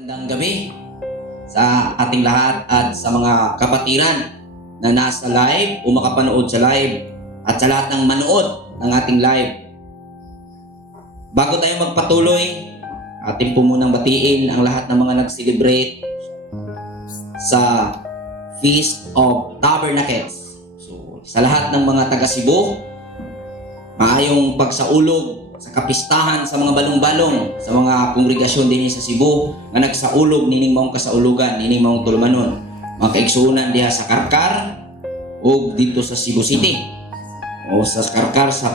Magandang gabi sa ating lahat at sa mga kapatiran na nasa live o makapanood sa live at sa lahat ng manood ng ating live. Bago tayo magpatuloy, atin po munang batiin ang lahat ng mga nag-celebrate sa Feast of Tabernacles. So, sa lahat ng mga taga Cebu, maayong pagsaulog sa kapistahan sa mga balong-balong sa mga kongregasyon din sa Cebu nga nagsaulog nining maong kasaulugan nining maong tulumanon mga kaigsuonan diha sa Karkar o dito sa Cebu City o sa Karkar sa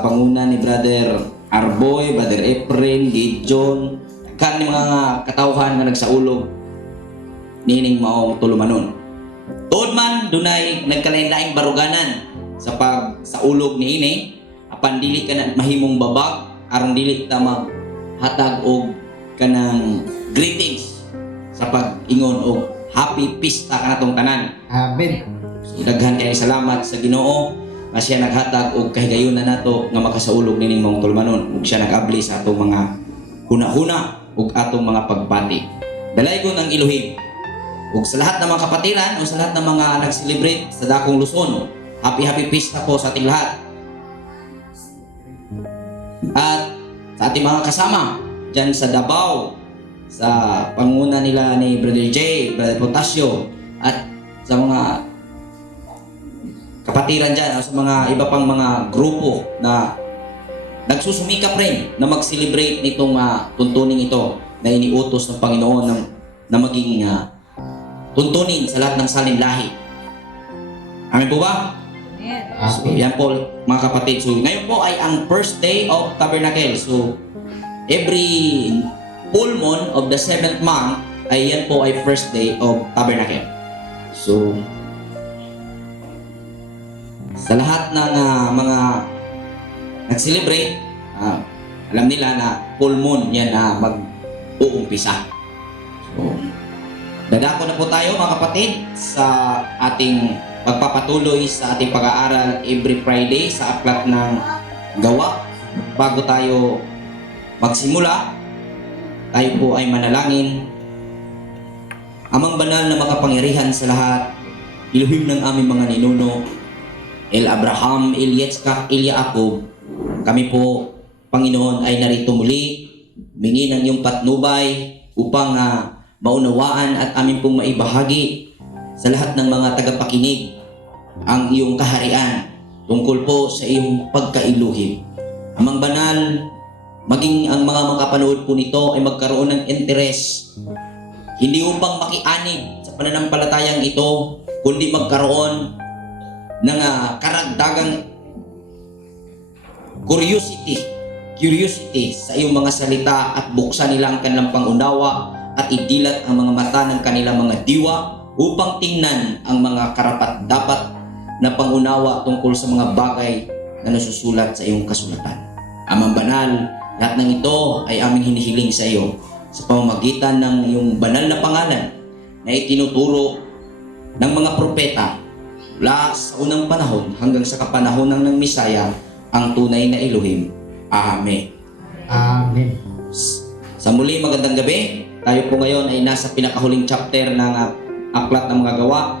panguna ni Brother Arboy, Brother Efren, Gideon kan ni mga katawhan nga nagsaulog nining maong tulumanon. Tuod man dunay nagkalain-laing baruganan sa pagsaulog niini apan dili ka na mahimong babag aron dili ta maghatag og kanang greetings sa pag-ingon og happy pista kanatong tanan. Amen. So, daghan kay salamat sa Ginoo nga siya naghatag og kahigayonan nato nga makasaulog nining mga tulumanon ug siya nag-abli sa atong mga huna-huna ug atong mga pagpati. Dalaygon ang Elohim ug sa lahat ng mga kapatiran o sa lahat ng mga nag-celebrate sa dakong Luzon. Happy pista po sa ating lahat. At sa ating mga kasama dyan sa Davao, sa panguna nila ni Brother J, Brother Potasio, at sa mga kapatiran dyan, sa mga iba pang mga grupo na nagsusumikap rin na mag-celebrate nitong tuntuning ito na iniutos ng Panginoon na maging tuntunin sa lahat ng salinlahi. Amen po ba? So, yan po mga kapatid. So, ngayon po ay ang first day of Tabernacle. So, every full moon of the 7th month ay yan po ay first day of Tabernacle. So, sa lahat ng mga nag-celebrate, alam nila na full moon yan na mag-uumpisa. So, dadako na po tayo mga kapatid sa ating pagpapatuloy sa ating pag-aaral every Friday sa aklat ng gawa. Bago tayo magsimula, tayo po ay manalangin. Amang banal na makapangyarihan sa lahat, Elohim ng aming mga ninuno, El Abraham, El Yitzchak, El Jacob, kami po, Panginoon, ay narito muli, mingi ng iyong patnubay upang maunawaan at amin pong maibahagi sa lahat ng mga tagapakinig ang iyong kaharian tungkol po sa iyong pagkailuhim. Amang banal, maging ang mga makapanood po nito ay magkaroon ng interes, hindi upang makianib sa pananampalatayang ito, kundi magkaroon ng karagdagang curiosity sa iyong mga salita at buksan nila ang kanilang pangunawa at idilat ang mga mata ng kanilang mga diwa upang tingnan ang mga karapat-dapat na pangunawa tungkol sa mga bagay na nasusulat sa iyong kasulatan. Amang banal, lahat ng ito ay aming hinihiling sa iyo sa pamamagitan ng iyong banal na pangalan na itinuturo ng mga propeta mula sa unang panahon hanggang sa kapanahon ng Misaya, ang tunay na Elohim. Amen. Amen. Sa muli, magandang gabi. Tayo po ngayon ay nasa pinakahuling chapter ng aklat ng mga gawa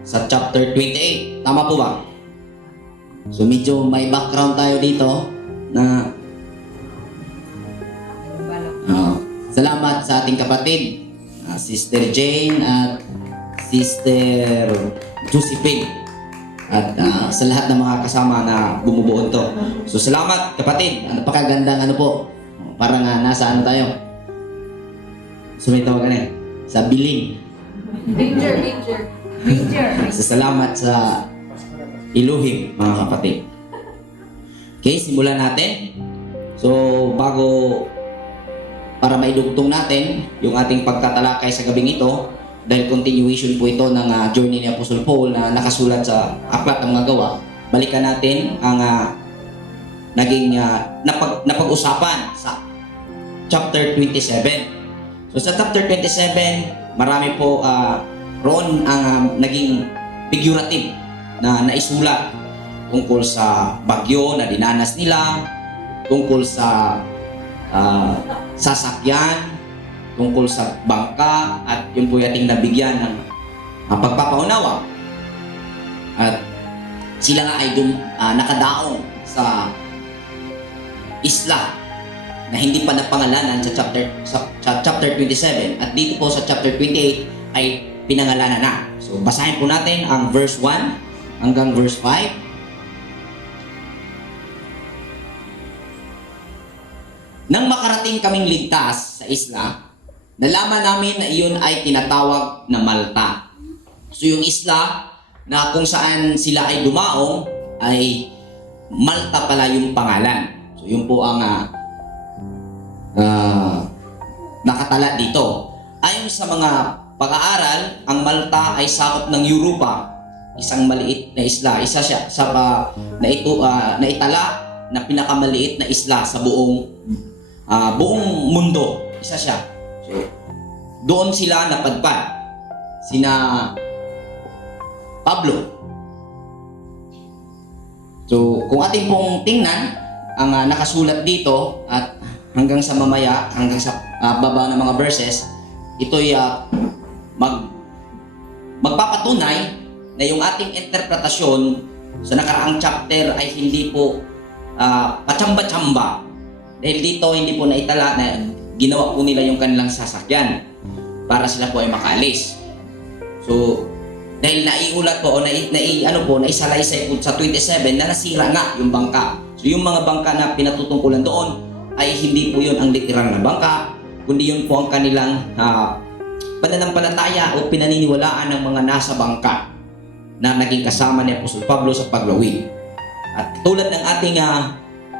sa chapter 28. Tama po ba? So medyo may background tayo dito na salamat sa ating kapatid Sister Jane at Sister Josephine at sa lahat ng mga kasama na bumubuo ito. So salamat kapatid. Napakagandang po. Parang nasa tayo. Sumitaw ka na sa biling. Ranger. Salamat sa Elohim, mga kapatid. Okay, simulan natin. So, para maidugtong natin yung ating pagtatalakay sa gabing ito, dahil continuation po ito ng journey ni Apostle Paul na nakasulat sa aklat ng mga gawa, balikan natin ang naging napag-usapan sa chapter 27. So sa chapter 27, marami po roon ang naging figurative na naisulat tungkol sa bagyo na dinanas nila, tungkol sa sasakyan tungkol sa bangka at yung po ating nabigyan ng pagpapaunawa. At sila nga ay nakadaong sa isla na hindi pa napangalanan sa chapter 27, at dito po sa chapter 28 ay pinangalanan na. So basahin po natin ang verse 1 hanggang verse 5. Nang makarating kaming ligtas sa isla, nalaman namin na iyon ay tinatawag na Malta. So yung isla na kung saan sila ay dumaong ay Malta pala yung pangalan. So yun po ang nakatala dito. Ayon sa mga pag-aaral, ang Malta ay sakop ng Europa, isang maliit na isla. Isa siya sa naitala na pinakamaliit na isla sa buong mundo. Isa siya. So, doon sila napadpad. Sina Pablo. So, kung ating pong tingnan ang nakasulat dito at hanggang sa mamaya, hanggang sa baba ng mga verses, ito'y magpapatunay na yung ating interpretasyon sa nakaraang chapter ay hindi po pachamba-chamba. Dahil dito hindi po naitala na ginawa po nila yung kanilang sasakyan para sila po ay makaalis. So, dahil naiulat po o naisalaysay po sa 27 na nasira na yung bangka. So, yung mga bangka na pinatutungkulan doon ay hindi po yun ang literal na bangka, kundi yun po ang kanilang pananampalataya o pinaniniwalaan ng mga nasa bangka na naging kasama ni Apostol Pablo sa paglawig. At tulad ng ating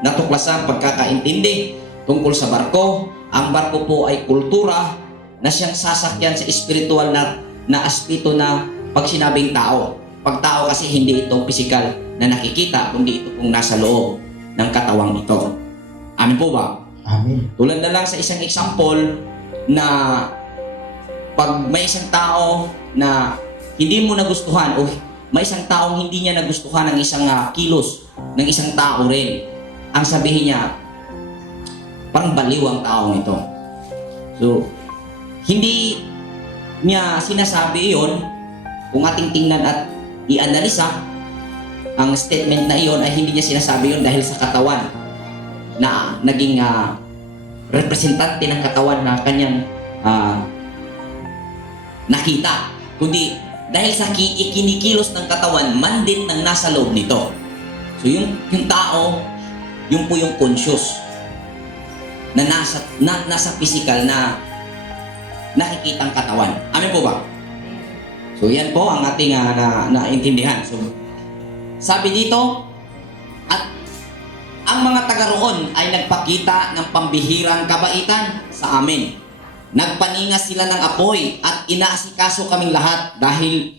natuklasan pagkakaintindi tungkol sa barko, ang barko po ay kultura na siyang sasakyan sa espiritual na aspeto na pag sinabing tao. Pag tao kasi hindi ito physical na nakikita, kundi ito pong nasa loob ng katawang ito. Amin po ba? Amen. Tulad na lang sa isang example na pag may isang tao na hindi mo nagustuhan o may isang taong hindi niya nagustuhan ng isang kilos ng isang tao rin, ang sabihin niya, parang baliw ang taong ito. So, hindi niya sinasabi iyon. Kung ating tingnan at i-analisa, ang statement na iyon ay hindi niya sinasabi iyon dahil sa katawan na naging representante ng katawan na kanyang nakita, kundi dahil sa ikinikilos ng katawan, mandate ng nasa loob nito. So yung tao, yung po yung conscious na nasa physical na nakikitang katawan. Amin po ba? So yan po ang ating naintindihan. So sabi dito, at ang mga taga roon ay nagpakita ng pambihirang kabaitan sa amin. Nagpaningas sila ng apoy at inaasikaso kaming lahat dahil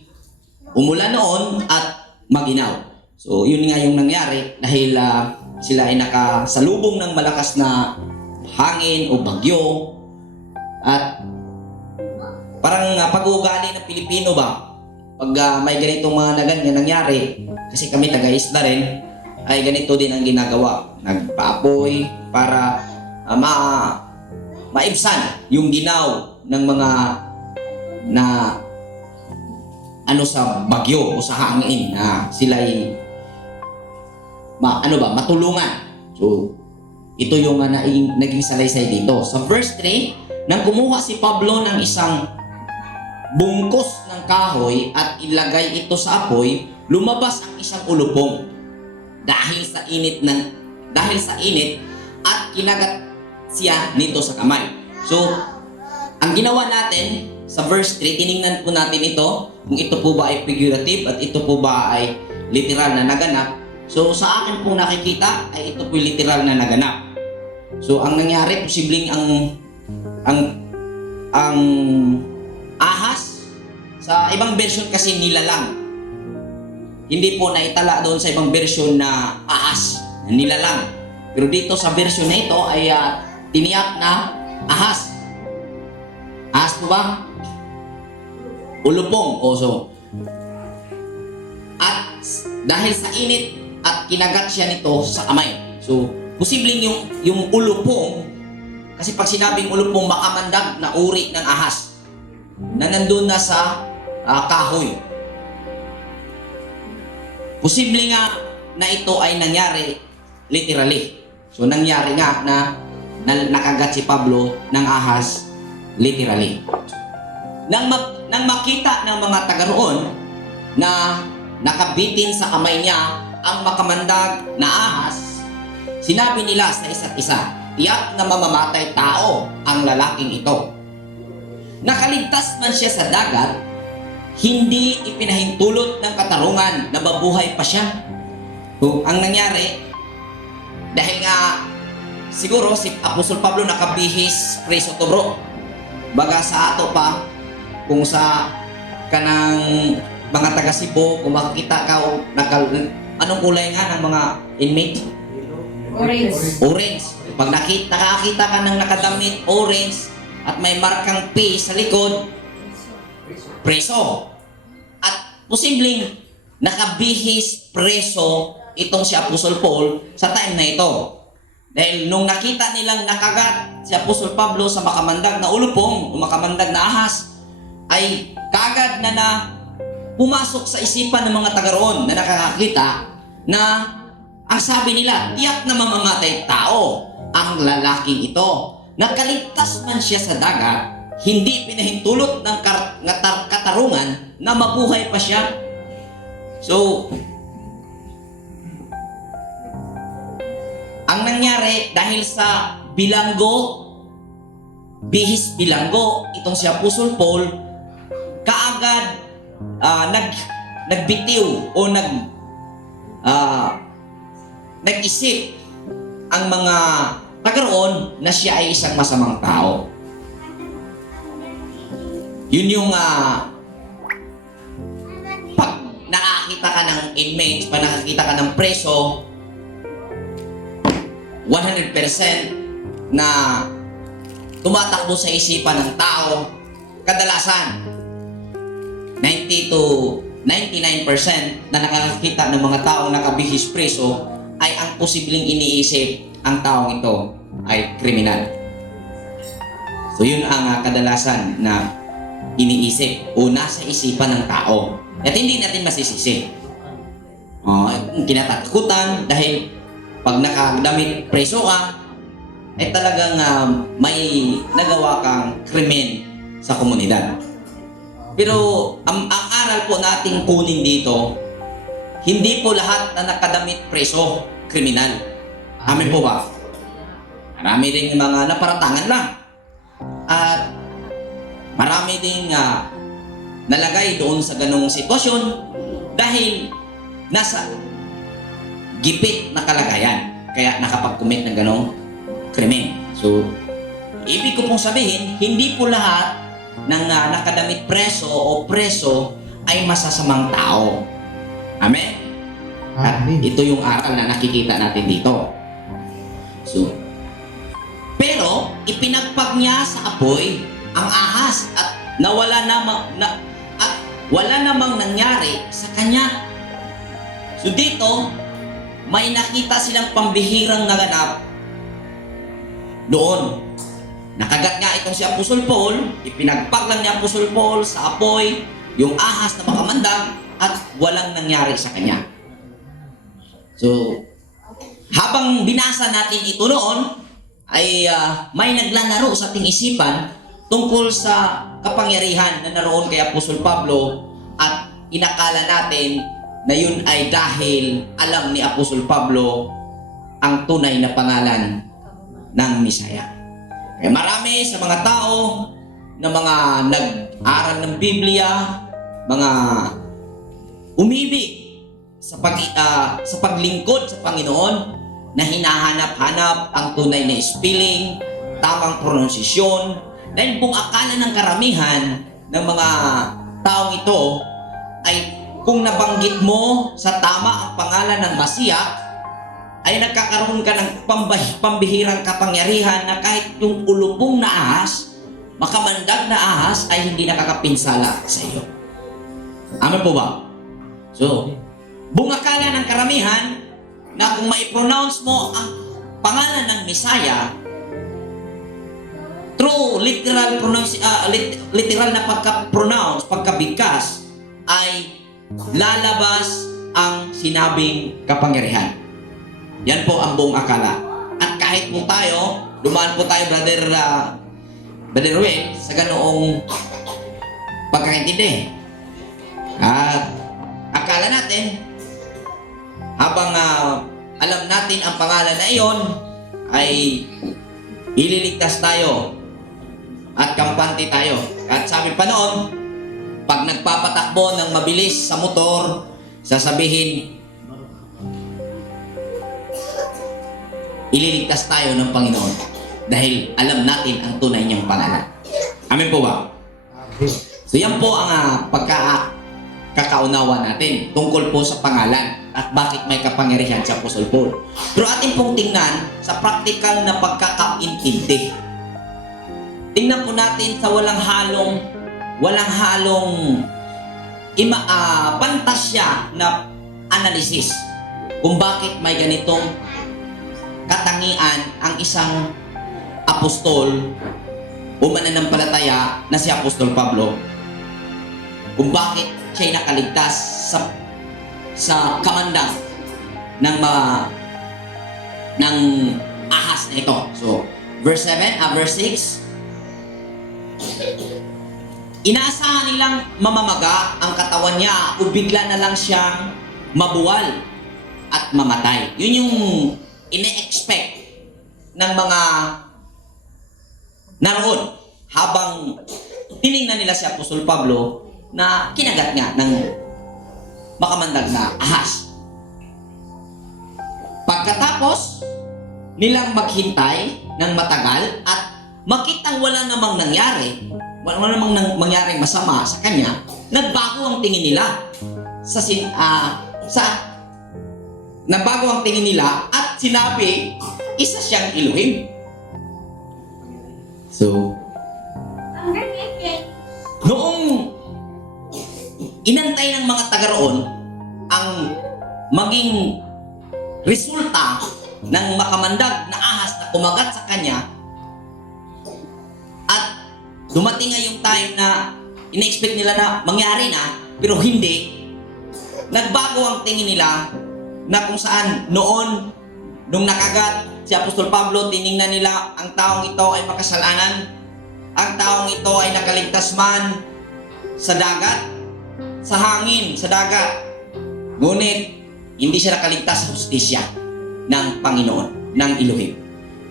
umulan noon at maginaw. So yun nga yung nangyari dahil sila ay nakasalubong ng malakas na hangin o bagyo. At parang pag-uugali ng Pilipino ba, pag may ganitong mga ganyan nangyari, kasi kami taga-isla rin, ay ganito din ang ginagawa. Nagpaapoy para maibsan yung ginaw ng mga sa bagyo o sa hangin na sila ay matulungan. So ito yung naging salaysay dito. Sa verse 3, nang kumuha si Pablo ng isang bungkos ng kahoy at ilagay ito sa apoy, lumabas ang isang ulupong dahil sa init at kinagat siya nito sa kamay. So, ang ginawa natin sa verse 3, tiningnan po natin ito, kung ito po ba ay figurative at ito po ba ay literal na naganap. So, sa akin pong nakikita ay ito po literal na naganap. So, ang nangyari, posibleng ang ahas, sa ibang version kasi nilalang. Hindi po naitala doon sa ibang version na ahas, nilalang. Pero dito sa version na ito ay tiniyak na ahas. Ahas po ba? Ulupong. At dahil sa init at kinagat siya nito sa kamay. So, posibleng yung ulupong Kasi pag sinabing ulupong, makamandag na uri ng ahas na nandun na sa kahoy. Posible nga na ito ay nangyari literally. So nangyari nga na nakagat si Pablo ng ahas literally. Nang makita ng mga taga roon na nakabitin sa kamay niya ang makamandag na ahas, sinabi nila sa isa't isa, tiyak na mamamatay tao ang lalaking ito. Nakaligtas man siya sa dagat, hindi ipinahintulot ng katarungan na mabuhay pa siya. So, ang nangyari, dahil nga siguro si Apostol Pablo nakabihis preso to bro. Baga sa ato pa, kung sa kanang mga taga Cebu, kung makikita ka o anong kulay nga ng mga inmate? Orange. Pag nakakita ka ng nakadamit orange at may markang P sa likod, preso. At posibleng nakabihis preso itong si Apostol Paul sa time na ito. Dahil nung nakita nilang nakagat si Apostol Pablo sa makamandag na ulupong o makamandag na ahas, ay kagad na pumasok sa isipan ng mga taga roon na nakakakita na ang sabi nila, tiyak na mamamatay tao ang lalaking ito. Nakaligtas man siya sa dagat, hindi pinahintulot ng katarungan na mabuhay pa siya. So, ang nangyari dahil sa bihis bilanggo, itong si Apostol Paul, kaagad nagbitiw o nag-isip ang mga taga-roon na siya ay isang masamang tao. Yun yung pag nakakita ka ng inmates, pag nakakita ka ng preso, 100% na tumatakbo sa isipan ng tao, kadalasan 90 to 99% na nakakita ng mga taong nakabihis preso ay ang posibleng iniisip ang taong ito ay kriminal. So yun ang kadalasan na iniisip o nasa isipan ng tao. At hindi natin masisisi. Kinatakutan dahil pag nakadamit preso ka, ay talagang may nagawa kang krimen sa komunidad. Pero ang aral po nating kunin dito, hindi po lahat na nakadamit preso, kriminal. Amin po ba? Marami ding mga naparatangan lang. At marami ding nalagay doon sa ganong sitwasyon dahil nasa gipit na kalagayan. Kaya nakapag-commit ng ganong krimen. So, ibig ko pong sabihin, hindi po lahat ng nakadamit preso o preso ay masasamang tao. Amen? At ito yung aral na nakikita natin dito. So, pero ipinagpag niya sa apoy ang ahas at wala namang nangyari sa kanya. So dito, may nakita silang pambihirang naganap doon. Nakagat nga itong si Apostol Paul, ipinagpag lang ni Apostol Paul sa apoy yung ahas na makamandag at walang nangyari sa kanya. So, habang binasa natin ito noon, ay may naglalaro sa ating isipan tungkol sa kapangyarihan na naroon kay Apostol Pablo at inakala natin na yun ay dahil alam ni Apostol Pablo ang tunay na pangalan ng Misaya. Kaya marami sa mga tao na mga nag-aral ng Biblia, mga umibig sa paglingkod sa Panginoon na hinahanap-hanap ang tunay na spelling, tamang pronunciation, dahil kung akala ng karamihan ng mga taong ito ay kung nabanggit mo sa tama ang pangalan ng Masiya, ay nagkakaroon ka ng pambihirang kapangyarihan na kahit yung ulupong na ahas, makamandag na ahas ay hindi nakakapinsala sa iyo. Amen po ba? So, bungakala ng karamihan na kung mai-pronounce mo ang pangalan ng Misaya, true literal na pagka-pronounce, pagkabigkas ay lalabas ang sinabing kapangyarihan. Yan po ang buong akala. At kahit po tayo, dumaan po tayo, Brother Will, sa ganoong pagkakaintindi. At akala natin, habang alam natin ang pangalan na iyon, ay ililigtas tayo at kampante tayo. At sabi pa noon, pag nagpapatakbo ng mabilis sa motor, sasabihin, ililigtas tayo ng Panginoon dahil alam natin ang tunay niyang pangalan. Amen po ba? So yan po ang pagkakaunawa natin tungkol po sa pangalan at bakit may kapangyarihan si Apostol Paul. Pero atin pong tingnan sa practical na pagkakaintindi. Tingnan po natin sa walang halong pantasya na analysis kung bakit may ganitong katangian ang isang apostol o mananampalataya na si Apostol Pablo, kung bakit siya nakaligtas sa kamandag ng ahas na ito. So, verse 6, inaasahan nilang mamamaga ang katawan niya o bigla na lang siyang mabuwal at mamatay. Yun yung ine-expect ng mga naroon habang tinignan nila si Apostol Pablo na kinagat nga ng makamandag na ahas. Pagkatapos nilang maghintay ng matagal at makitang wala namang nangyari, wala namang mangyaring masama sa kanya, nagbago ang tingin nila nagbago ang tingin nila at sinabi, isa siyang Elohim. So, noong inantay ng mga taga roon ang maging resulta ng makamandag na ahas na kumagat sa kanya, at dumating nga yung time na ina-expect nila na mangyari na, pero hindi, nagbago ang tingin nila na kung saan noon, nung nakagat si Apostol Pablo, tiningnan nila ang taong ito ay makasalanan, ang taong ito ay nakaligtas man sa dagat, sa hangin, sa dagat. Ngunit, hindi siya nakaligtas sa hustisya ng Panginoon, ng Elohim.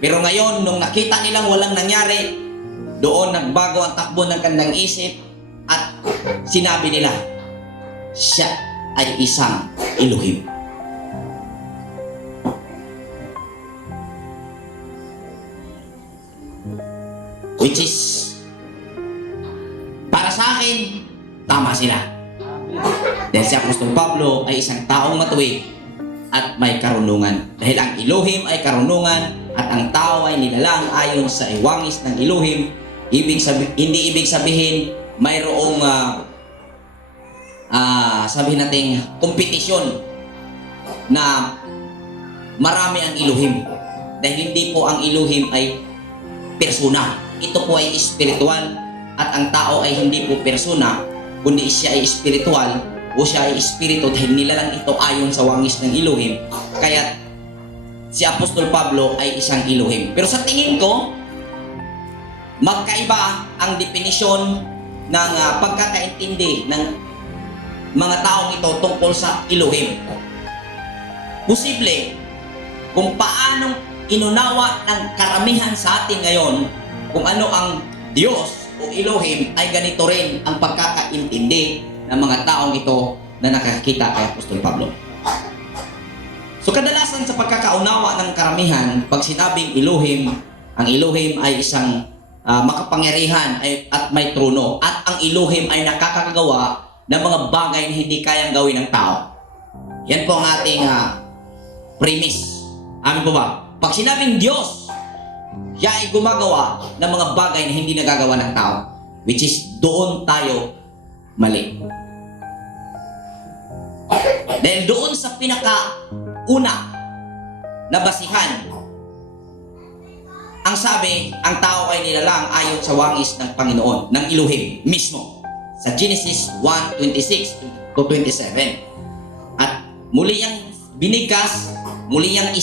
Pero ngayon, nung nakita nilang walang nangyari, doon nagbago ang takbo ng kanilang isip at sinabi nila, siya ay isang Elohim. Which is, para sa akin, tama sila. Dahil si Apostol Pablo ay isang taong matuwid at may karunungan. Dahil ang Elohim ay karunungan at ang tao ay nilalang ayon sa iwangis ng Elohim. Hindi ibig sabihin mayroong sabihin nating kompetisyon na marami ang Elohim. Dahil hindi po ang Elohim ay persona. Ito po ay espiritual at ang tao ay hindi po persona, kundi siya ay espiritual o siya ay espiritu dahil nilalang ito ayon sa wangis ng Elohim. Kaya si Apostol Pablo ay isang Elohim. Pero sa tingin ko, magkaiba ang definisyon ng pagkakaintindi ng mga taong ito tungkol sa Elohim. Posible kung paanong inunawa ng karamihan sa atin ngayon kung ano ang Diyos o Elohim ay ganito rin ang pagkakaintindi ng mga taong ito na nakakita kay Apostol Pablo. So kadalasan sa pagkakaunawa ng karamihan, pag sinabing Elohim, ang Elohim ay isang makapangyarihan at may trono, at ang Elohim ay nakakagawa ng mga bagay na hindi kayang gawin ng tao. Yan po ang ating premise. Amin po ba? Pag sinabing Diyos, siya ay gumagawa ng mga bagay na hindi nagagawa ng tao, which is doon tayo mali. Dahil doon sa pinakauna na basihan ang sabi, ang tao ay nilalang ayon sa wangis ng Panginoon, ng Elohim mismo. Sa Genesis 1:26 to 27. At muli yang binigkas, muli yang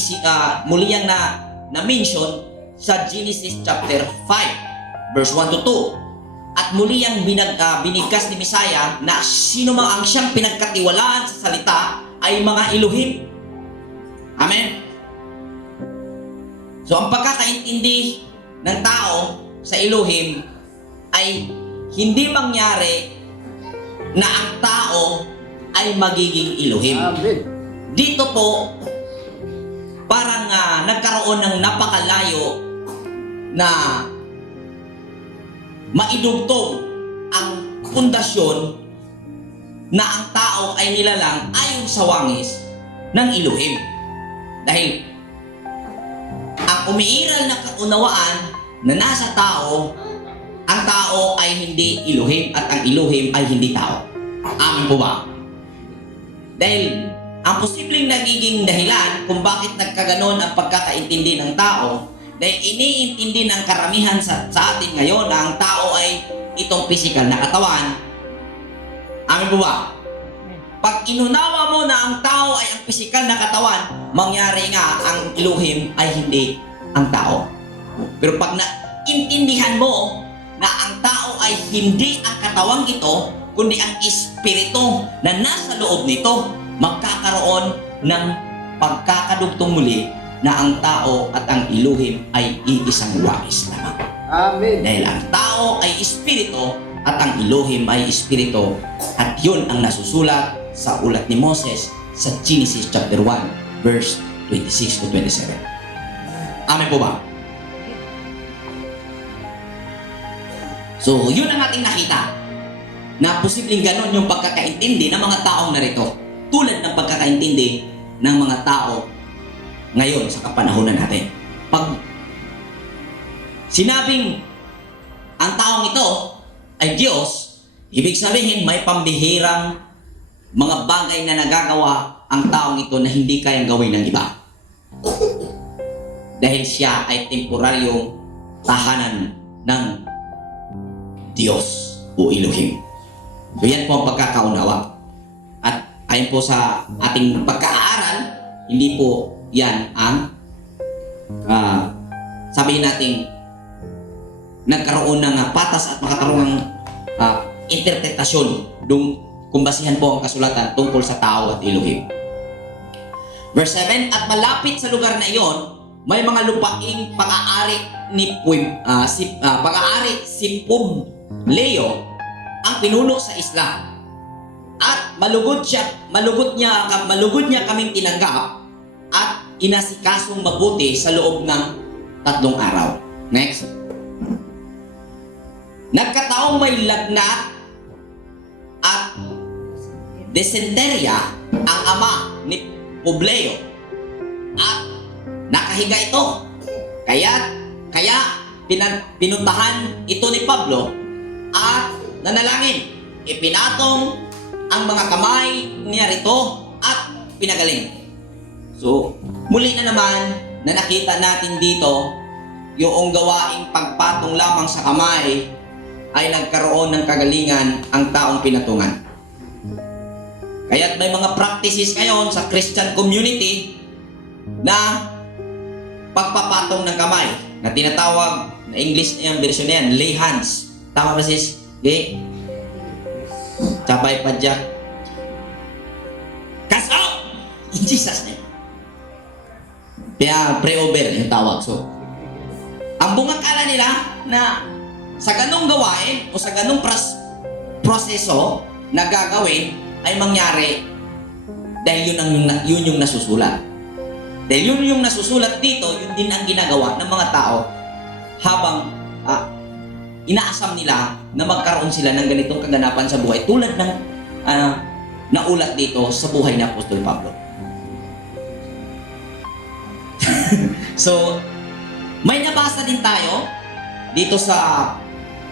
na-mention sa Genesis chapter 5, verse 1 to 2. At muli yang binigkas ni Messiah na sino mang ang siyang pinagkatiwalaan sa salita ay mga Elohim. Amen? So, ang pagkakaintindi ng tao sa Elohim ay hindi mangyari na ang tao ay magiging Elohim. Amen. Dito po, parang nagkaroon ng napakalayo na maidugtong ang pundasyon na ang tao ay nilalang ayon sa wangis ng Elohim. Dahil ang umiiral na kaunawaan na nasa tao, ang tao ay hindi Elohim at ang Elohim ay hindi tao. Amin po ba? Dahil ang posibleng nagiging dahilan kung bakit nagkaganon ang pagkakaintindi ng tao, dahil iniintindi ng karamihan sa atin ngayon na ang tao ay itong physical na katawan. Amin po ba? Pag inunawa mo na ang tao ay ang pisikal na katawan, mangyari nga ang Elohim ay hindi ang tao. Pero pag naintindihan mo na ang tao ay hindi ang katawang ito, kundi ang espiritu na nasa loob nito, magkakaroon ng pagkakadugtong muli na ang tao at ang Elohim ay iisang wangis lamang. Amen. Dahil ang tao ay espiritu at ang Elohim ay espiritu, at yun ang nasusulat sa ulat ni Moses sa Genesis chapter 1 verse 26 to 27. Amen po ba? So, yun ang ating nakita na posibleng ganon yung pagkakaintindi ng mga taong narito, tulad ng pagkakaintindi ng mga tao ngayon sa kapanahonan natin. Pag sinabing ang taong ito ay Diyos, ibig sabihin may pambihirang mga bagay na nagagawa ang taong ito na hindi kayang gawin ng iba. Dahil siya ay temporaryong tahanan ng Diyos o Elohim. So yan po ang pagkakaunawa. At ayon po sa ating pagkaaral, hindi po yan ang sabihin natin nagkaroon ng patas at makatarungang interpretasyon kung basihan po ang kasulatan tungkol sa tao at Elohim. Verse 7, at malapit sa lugar na iyon, may mga lupaing pag-aari si Publio ang pinuno sa isla. At malugod niya kaming tinanggap at inasikasong mabuti sa loob ng 3 araw. Next. Nagkataong may lagnat at dysenteria ang ama ni Publio at nakahiga ito. Kaya pinuntahan ito ni Pablo at nanalangin. Ipinatong ang mga kamay niya rito at pinagaling. So, muli na naman na nakita natin dito yung gawaing pagpatong lamang sa kamay ay nagkaroon ng kagalingan ang taong pinatungan. Kaya't may mga practices ngayon sa Christian community na pagpapatong ng kamay na tinatawag na English na yung version na yan, lay hands. Tama ba sis? Okay? Chapay padyak. Cast out! In Jesus' name. Kaya pre-over yung tawag. So, ang bungakala nila na sa ganong gawain o sa ganong proseso na gagawin ay mangyari dahil yun yung nasusulat. Dahil yun yung nasusulat dito, yun din ang ginagawa ng mga tao habang inaasam nila na magkaroon sila ng ganitong kaganapan sa buhay tulad ng naulat dito sa buhay ni Apostol Pablo. So, may nabasa din tayo dito sa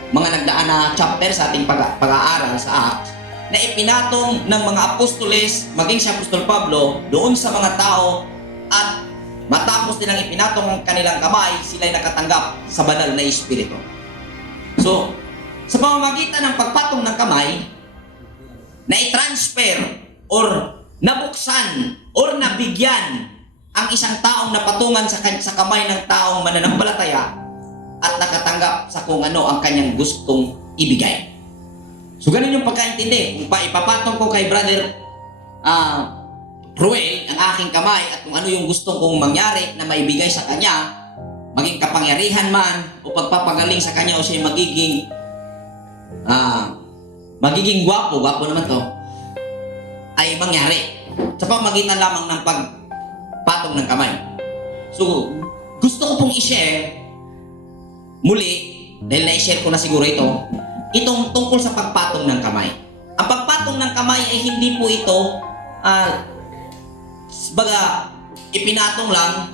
mga nagdaan na chapter sa ating pag-aaral sa Acts na ipinatong ng mga apostoles, maging si Apostol Pablo, doon sa mga tao at matapos nilang ipinatong ang kanilang kamay, sila'y nakatanggap sa banal na Espiritu. So, sa pamamagitan ng pagpatong ng kamay, na i-transfer or nabuksan or nabigyan ang isang taong napatungan sa kamay ng taong mananampalataya at nakatanggap sa kung ano ang kanyang gustong ibigay. So ganun yung pagkaintindi. Kung ipapatong ko kay Brother Ruel ang aking kamay at kung ano yung gustong kong mangyari na maibigay sa kanya, maging kapangyarihan man o pagpapagaling sa kanya o siya magiging gwapo naman to, ay mangyari sa pamagitan lamang ng pagpatong ng kamay. So, gusto ko pong i-share muli, dahil na-share ko na siguro itong tungkol sa pagpatong ng kamay. Ang pagpatong ng kamay ay hindi po ito baga ipinatong lang,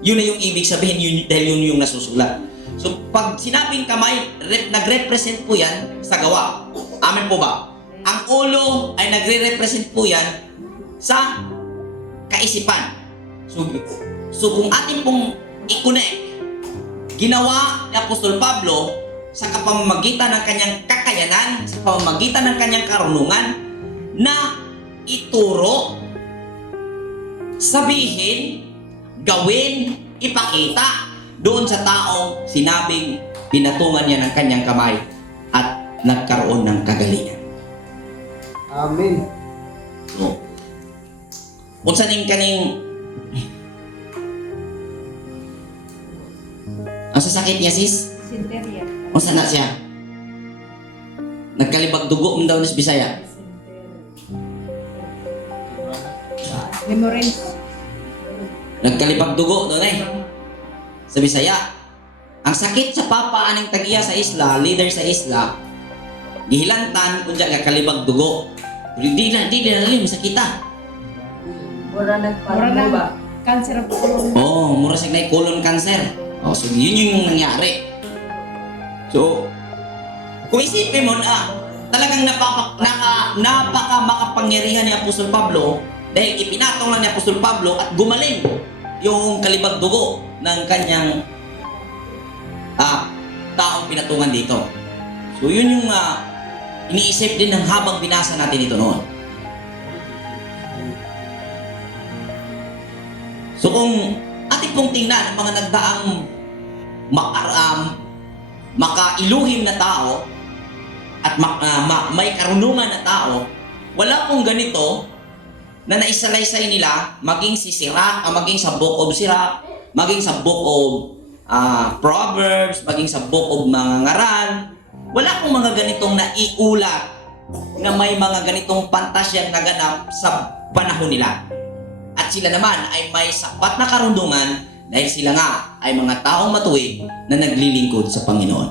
yun na yung ibig sabihin, dahil yun yung nasusulat. So, pag sinabing kamay, nagrepresent po yan sa gawa. Amen po ba? Ang ulo ay nagre-represent po yan sa kaisipan. So kung atin pong i-connect, ginawa ni Apostol Pablo sa pamamagitan ng kanyang kakayanan, sa pamamagitan ng kanyang karunungan, na ituro, sabihin, gawin, ipakita doon sa taong sinabing pinatungan niya ng kanyang kamay at nagkaroon ng kagalingan. Amen. So, unsa ning kaning ang sasakit niya, sis? Sinteria. Unsa na siya? Nagkalibag dugo daw sa Bisaya. Hemorrhoids. Nagkalibag dugo doon sa Bisaya. Ang sakit sa papa aning tagiya sa isla, leader sa isla, gihilantan kunya nagkalibag dugo. Hindi na rin masakita. Mura nagpaano ba? Cancer of colon. Mura sig na colon cancer. So yun yung nangyari. So, kung isipin mo talagang napaka makapangyarihan ni Apostol Pablo dahil ipinatong lang ni Apostol Pablo at gumaling yung kalibag dugo ng kanyang taong pinatungan dito. So yun yung iniisip din ng habang binasa natin ito noon. So kung ating pong tingnan ang mga nagdaang makailuhim na tao at may karunungan na tao, wala pong ganito na naisalaysay nila maging si Sirach, maging sa Book of Sirach, maging sa Book of Proverbs, maging sa Book of mga ngaral. Wala pong mga ganitong naiulat na may mga ganitong pantasyang naganap sa panahon nila. At sila naman ay may sapat na karunungan dahil sila nga ay mga taong matuwid na naglilingkod sa Panginoon.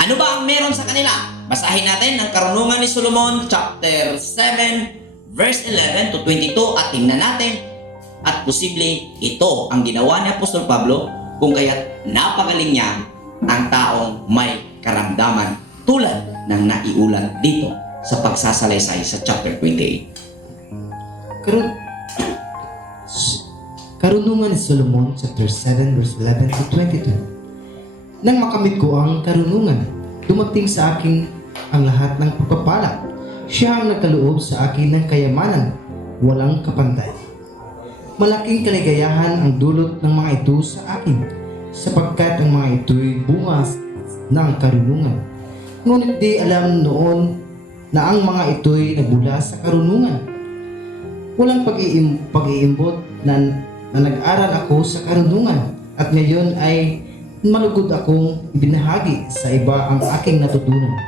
Ano ba ang meron sa kanila? Basahin natin ang karunungan ni Solomon, chapter 7, verse 11 to 22 at tingnan natin at posible ito ang ginawa ni Apostol Pablo kung kaya't napagaling niya ang taong may karamdaman tulad ng naiulat dito sa pagsasalaysay sa chapter 28. Karunungan ni Solomon, chapter 7, verse 11 to 22. Nang makamit ko ang karunungan, dumating sa akin ang lahat ng pagpapala. Siya ang nagkaloob sa akin ng kayamanan, walang kapantay. Malaking kaligayahan ang dulot ng mga ito sa akin, sapagkat ang mga ito'y bunga ng karunungan. Ngunit di alam noon na ang mga ito'y nabula sa karunungan. Walang pag-iimbot na nag-aral ako sa karunungan at ngayon ay malugod akong ibinahagi sa iba ang aking natutunan.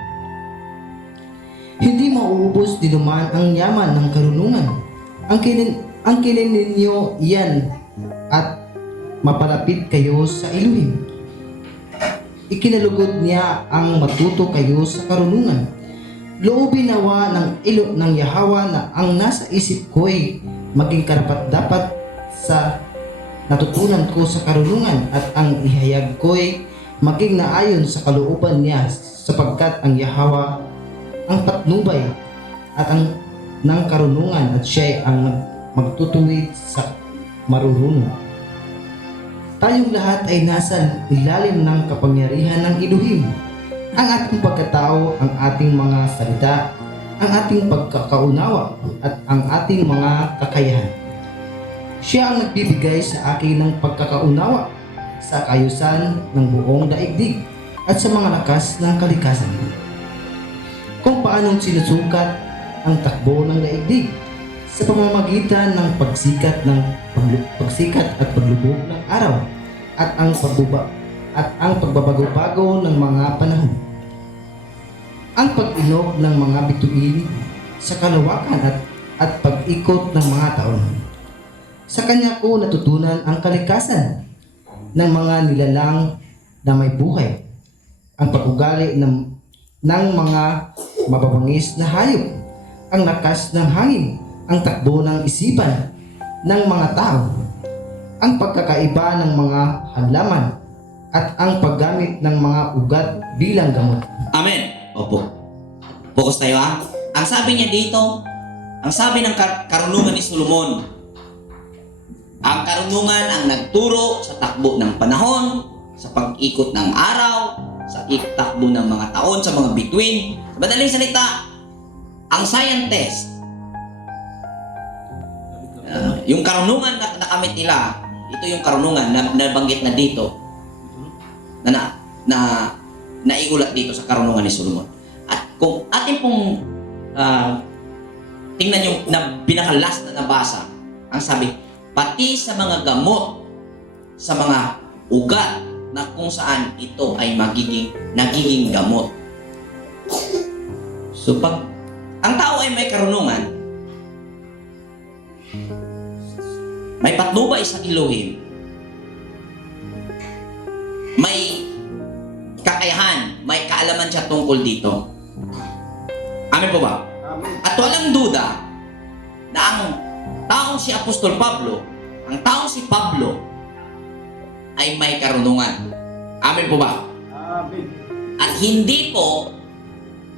Hindi mauubos din naman ang yaman ng karunungan. Ang kilin ninyo iyan at mapalapit kayo sa Elohim. Ikinalugod niya ang matuto kayo sa karunungan. Loobin nawa ng Yahweh na ang nasa isip ko'y maging karapat-dapat sa natutunan ko sa karunungan at ang ihayag ko'y maging naayon sa kalooban niya sapagkat ang Yahweh ang patnubay at ang ng karunungan at siya'y ang magtutuwid sa marurunong. Tayong lahat ay nasa ilalim ng kapangyarihan ng Elohim. Ang ating pagkatao, ang ating mga salita, ang ating pagkakaunawa, at ang ating mga kakayahan. Siya ang nagbibigay sa akin ng pagkakaunawa sa kaayusan ng buong daigdig at sa mga lakas ng kalikasan. Kung paanong sinusukat ang takbo ng daigdig sa pamamagitan ng pagsikat at paglubog ng araw at ang pagbabago-bago ng mga panahon. Ang pag-inog ng mga bituin sa kalawakan at pag-ikot ng mga taon. Sa kanya ko natutunan ang kalikasan ng mga nilalang na may buhay, ang pag-ugali ng mga mababangis na hayop, ang lakas ng hangin, ang takbo ng isipan ng mga tao, ang pagkakaiba ng mga halaman, at ang paggamit ng mga ugat bilang gamot. Amen. Opo. Focus tayo ha. Ang sabi niya dito, ang sabi ng karunungan ni Solomon, ang karunungan ang nagturo sa takbo ng panahon, sa pag-ikot ng araw, sa takbo ng mga taon, sa mga bituin. Sa madaling salita, ang scientist, yung karunungan na nakamit nila, ito yung karunungan na nabanggit na dito, na naiulat dito sa karunungan ni Solomon. At kung atin pong tingnan yung pinakalas na nabasa, ang sabi, pati sa mga gamot, sa mga ugat na kung saan ito ay nagiging gamot. So pag ang tao ay may karunungan, may patnubay sa Elohim, may kakayahan, may kaalaman siya tungkol dito. Amen po ba? Amen. At walang duda na ang taong si Apostol Pablo, ang taong si Pablo, ay may karunungan. Amen po ba? Amen. At hindi po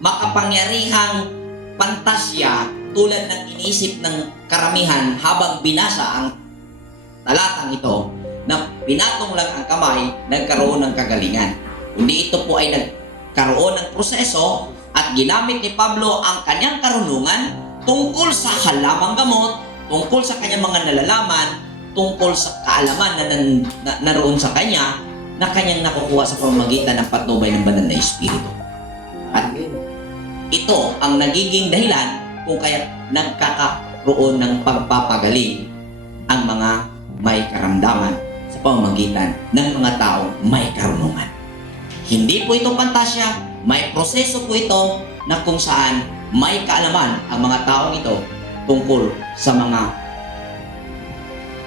makapangyarihang pantasya tulad ng iniisip ng karamihan habang binasa ang talatang ito na pinatong lang ang kamay, nagkaroon ng kagalingan. Kundi ito po ay nagkaroon ng proseso at ginamit ni Pablo ang kanyang karunungan tungkol sa halamang gamot, tungkol sa kanyang mga nalalaman, tungkol sa kaalaman na naroon sa kanya na kanyang nakukuha sa pamamagitan ng patnubay ng banal na Espiritu. At ito ang nagiging dahilan kung kaya nagkakaroon ng pagpapagaling ang mga may karamdaman sa pamamagitan ng mga tao may karunungan. Hindi po ito pantasya, may proseso po ito na kung saan may kaalaman ang mga taong ito tungkol sa mga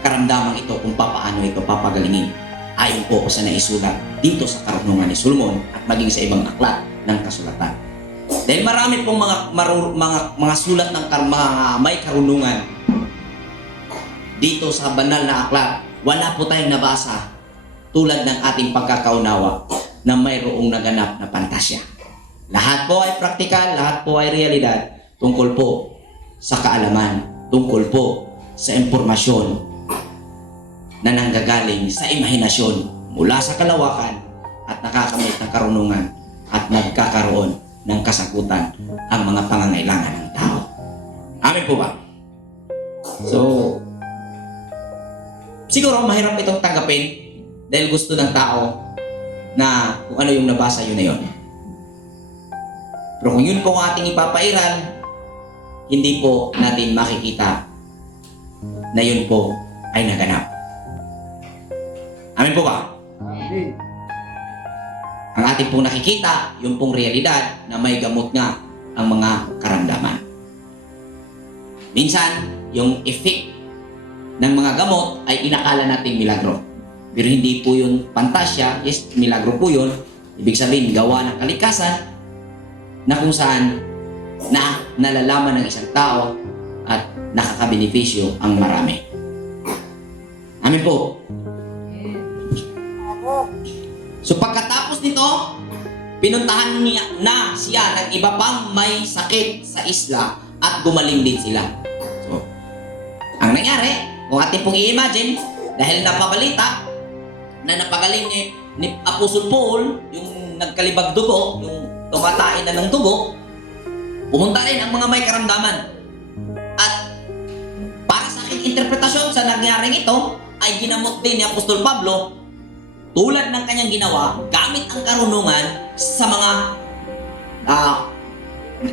karamdaman ito kung paano ito papagalingin. Ayon po sa naisulat dito sa karunungan ni Solomon at maging sa ibang aklat ng kasulatan. Dahil marami pong mga sulat ng mga may karunungan dito sa banal na aklat, wala po tayong nabasa tulad ng ating pagkakaunawa na mayroong naganap na pantasya. Lahat po ay praktikal, lahat po ay realidad tungkol po sa kaalaman, tungkol po sa impormasyon na nanggagaling sa imahinasyon mula sa kalawakan at nakakamit ng karunungan at nagkakaroon ng kasagutan ang mga pangangailangan ng tao. Amen po ba? So, siguro mahirap itong tanggapin dahil gusto ng tao na kung ano yung nabasa yun na yun. Pero kung yun po ang ating ipapairal, hindi po natin makikita na yun po ay naganap. Amen po ba? Amen. Ang ating pong nakikita, yung pong realidad na may gamot nga ang mga karamdaman. Minsan, yung effect ng mga gamot ay inakala nating milagro. Pero hindi po yun pantasya, yes, milagro po yun. Ibig sabihin, gawa ng kalikasan na kung saan nalalaman ng isang tao at nakakabenepisyo ang marami. Amen po. So pagkatapos nito, pinuntahan niya na siya ng iba pang may sakit sa isla at gumaling din sila. So, ang nangyari, kung ating pong i-imagine, dahil napabalita na napagaling ni Apostle Paul, yung nagkalibag dugo, yung tumatain na ng dugo, pumunta rin ang mga may karamdaman. At para sa aking interpretasyon sa nangyaring ito, ay ginamot din ni Apostol Pablo tulad ng kanyang ginawa gamit ang karunungan sa mga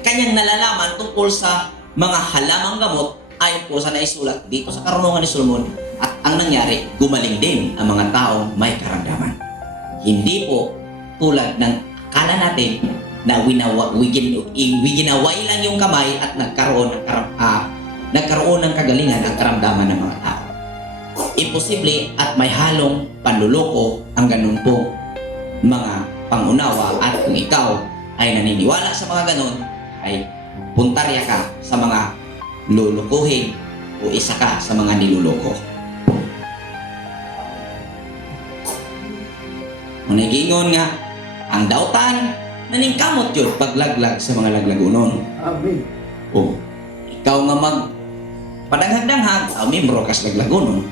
kanyang nalalaman tungkol sa mga halamang gamot ayon po sa naisulat dito sa karunungan ni Solomon. At ang nangyari, gumaling din ang mga taong may karamdaman. Hindi po tulad ng akala natin na ginaway lang yung kamay at nagkaroon ng kagalingan ang karamdaman ng mga tao. Imposible at may halong panluloko ang ganun po mga pangunawa, at kung ikaw ay naniniwala sa mga ganun, ay puntarya ka sa mga lulukuhin o isa ka sa mga niluloko. Manigingon nga, ang dautan naningkamot yun paglaglag sa mga laglagunon. Amen. O ikaw nga padangag-danghag, membro kas laglagunon.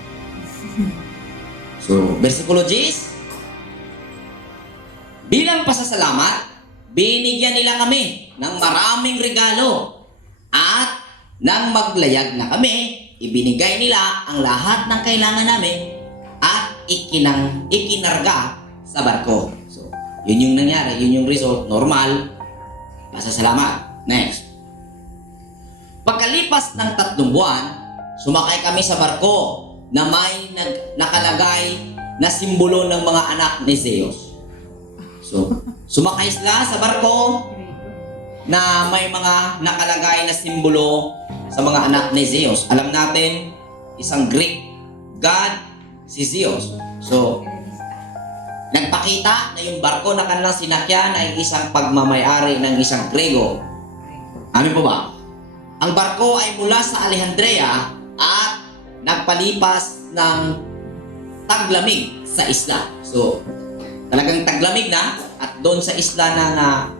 So, versikulo 10, bilang pasasalamat, binigyan nila kami ng maraming regalo, at nang maglayag na kami, ibinigay nila ang lahat ng kailangan namin at ikinarga sa barko. So, yun yung nangyari, yun yung result, normal, pasasalamat. Next. Pagkalipas ng 3 buwan, sumakay kami sa barko na may nakalagay na simbolo ng mga anak ni Zeus. So, sumakay sila sa barko na may mga nakalagay na simbolo sa mga anak ni Zeus. Alam natin, isang Greek god si Zeus. So, nagpakita na yung barko na kanilang sinakyan ay isang pagmamayari ng isang Grego. Amin po ba? Ang barko ay mula sa Alejandria at nagpalipas ng taglamig sa isla. So, talagang taglamig na, at doon sa isla na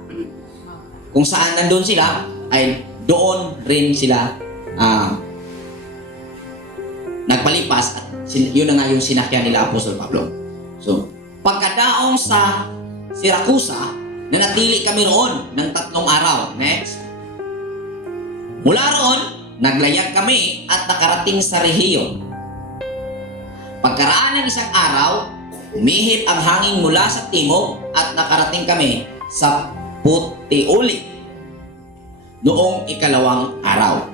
kung saan nandun sila, ay doon rin sila nagpalipas, at yun na nga yung sinakyan nila Apostol Pablo. So, pagkadaong sa Siracusa, nanatili kami roon ng 3 araw. Next. Mula roon, naglayag kami at nakarating sa Rehiyon. Pagkaraan ng 1 araw, umihip ang hangin mula sa timog at nakarating kami sa Puteoli noong 2 araw.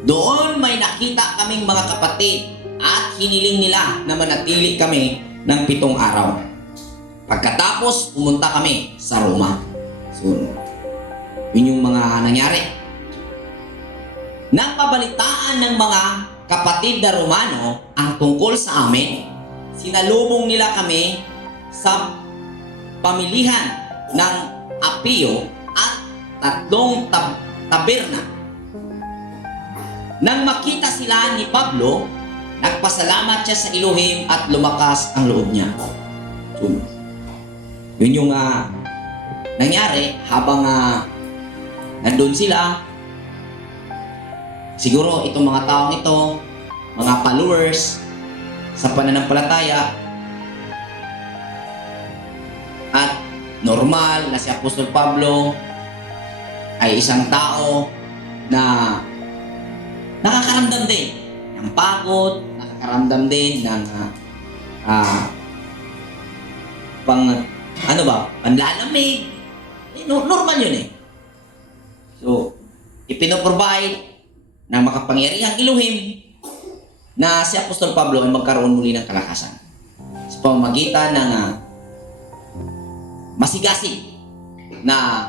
Doon may nakita kaming mga kapatid at hiniling nila na manatili kami ng 7 araw. Pagkatapos, pumunta kami sa Roma. So, yun yung mga nangyari. Nang pabalitaan ng mga kapatid na Romano ang tungkol sa amin, sinalubong nila kami sa pamilihan ng Apio at 3 taberna. Nang makita sila ni Pablo, nagpasalamat siya sa Elohim at lumakas ang loob niya. So, yun yung nangyari habang nandun sila. Siguro itong mga taong ito, mga followers sa pananampalataya, at normal na si Apostol Pablo ay isang tao na nakakaramdam din ng pagod, nakakaramdam din ng panlalamig. Normal yun eh. So, ipinoprovide ng makapangyarihang Elohim na si Apostol Pablo ay magkaroon muli ng kalakasan sa pamamagitan ng masigasig na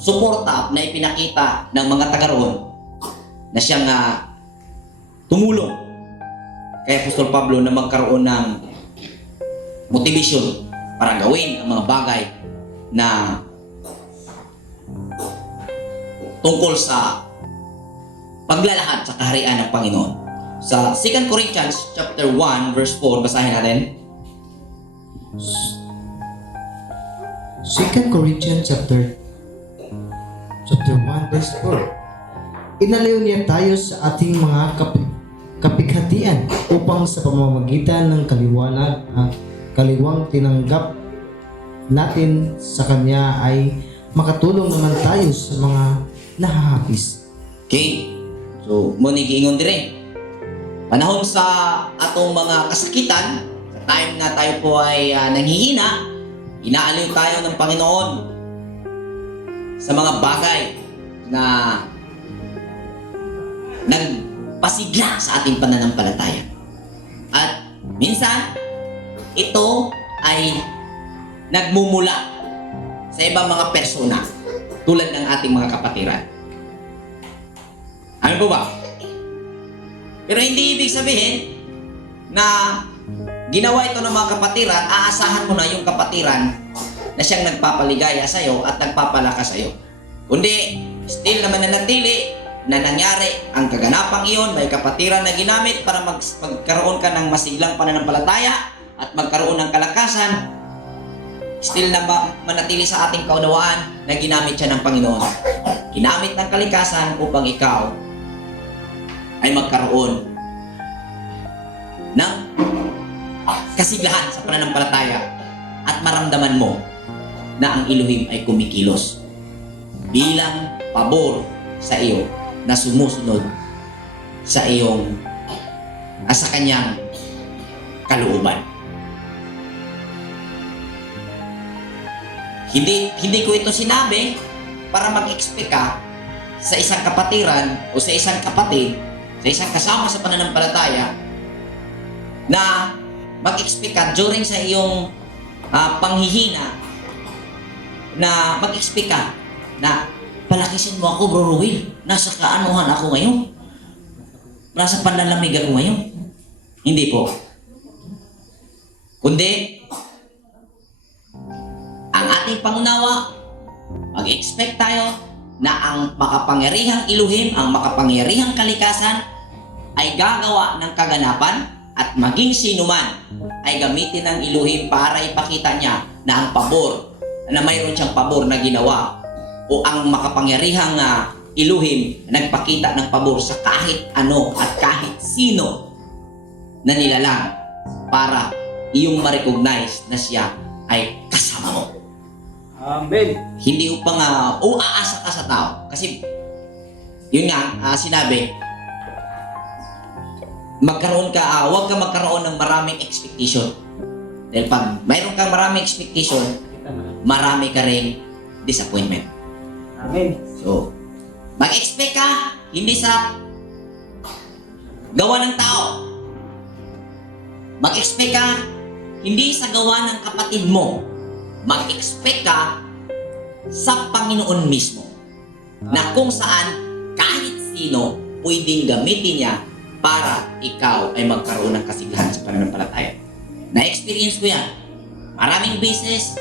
suporta na ipinakita ng mga taga roon na siyang tumulong kay Apostol Pablo na magkaroon ng motivation para gawin ang mga bagay na tungkol sa paglalahad sa kaharian ng Panginoon. Sa 2 Corinthians chapter 1 verse 4, basahin natin. 2 Corinthians chapter 1 verse 4. Inalayo niya tayo sa ating mga kapighatian upang sa pamamagitan ng kaliwang tinanggap natin sa Kanya ay makatulong naman tayo sa mga nahahapis. Okay? So, muna giingon dire. Panahon sa atong mga kasakitan, sa time na tayo po ay nanghihina, inaaliw tayo ng Panginoon sa mga bagay na nagpasigla sa ating pananampalataya. At minsan, ito ay nagmumula sa ibang mga persona tulad ng ating mga kapatiran. Ano po ba? Pero hindi ibig sabihin na ginawa ito ng mga kapatiran, aasahan mo na yung kapatiran na siyang nagpapaligaya sa'yo at nagpapalakas sa'yo. Kundi, still naman nanatili na nangyari ang kaganapang iyon, may kapatiran na ginamit para magkaroon ka ng masiglang pananampalataya at magkaroon ng kalakasan, still na manatili sa ating kaunawaan na ginamit siya ng Panginoon. Ginamit ng kalikasan upang ikaw ay magkaroon ng kasiglahan sa pananampalataya at maramdaman mo na ang Elohim ay kumikilos bilang pabor sa iyo na sumusunod sa iyong sa kanyang kalooban. Hindi ko ito sinabi para mag-expect ka sa isang kapatiran o sa isang kapatid, sa isang kasama sa pananampalataya na mag-expect ka during sa iyong panghihina na mag-expect ka na palakisin mo ako, Bro Ruel. Nasa kaanuhan ako ngayon. Nasa panlalamig ako ngayon. Hindi po. Kundi, ang ating pangunawa, mag-expect tayo na ang makapangyarihang Elohim, ang makapangyarihang kalikasan ay gagawa ng kaganapan at maging sinuman ay gamitin ng Elohim para ipakita niya na ang pabor, na mayroon siyang pabor na ginawa o ang makapangyarihang Elohim nagpakita ng pabor sa kahit ano at kahit sino na nilalang para iyong ma-recognize na siya ay kasama mo. Amen. Hindi upang aasa ka sa tao. Kasi yun nga, sinabi, huwag ka magkaroon ng maraming expectation. Dahil pag mayroon kang maraming expectation, marami ka ring disappointment. Amen. So, mag-expect ka, hindi sa gawa ng tao. Mag-expect ka, hindi sa gawa ng kapatid mo. Mag-expect ka sa Panginoon mismo. Na kung saan, kahit sino, pwedeng gamitin niya para ikaw ay magkaroon ng kasiglahan sa pananampalataya. Na-experience ko yan. Maraming beses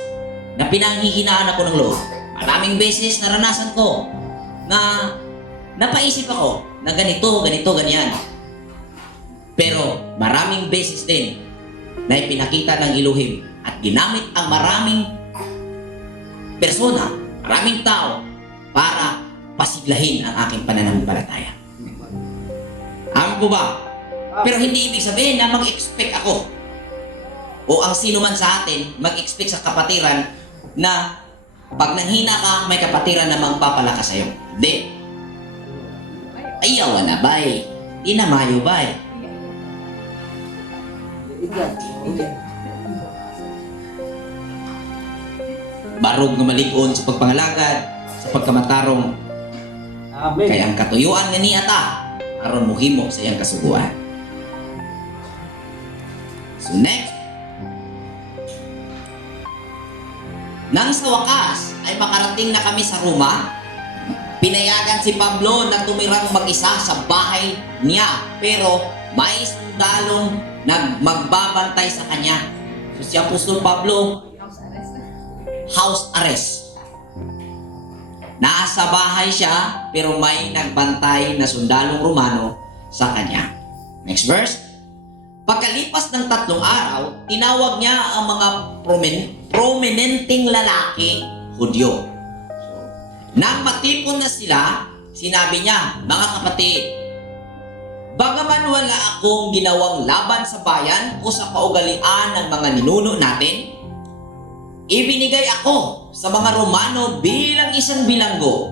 na pinanghihinaan ako ng Lord. Maraming beses naranasan ko na napaisip ako na ganito, ganyan. Pero maraming beses din na ipinakita ng Elohim at ginamit ang maraming persona, maraming tao para pasiglahin ang aking pananampalataya. Amin po ba? Pero hindi ibig sabihin na mag-expect ako o ang sino man sa atin mag-expect sa kapatiran na pag nanghina ka, may kapatiran na magpapalakas sa'yo. Hindi. Ayaw na, bay. Di na mayo, bay. Barog nga malig-on sa pagpangalagad, sa pagkamatarong. Amen. Kaya ang katuyuan nga niya ta, aron muhimo sa iyang kasuguan. So next, nang sa wakas ay makarating na kami sa Roma, pinayagan si Pablo na tumirang mag-isa sa bahay niya, pero may sundalong magbabantay sa kanya. So si Apostol Pablo, house arrest. Nasa bahay siya, pero may nagbantay na sundalong Romano sa kanya. Next verse. Pagkalipas ng 3 araw, tinawag niya ang mga prominenteng lalaki, Hudyo. Nang matipon na sila, sinabi niya, mga kapatid, Bagaman wala akong ginawang laban sa bayan o sa kaugalian ng mga ninuno natin, ibinigay ako sa mga Romano bilang isang bilanggo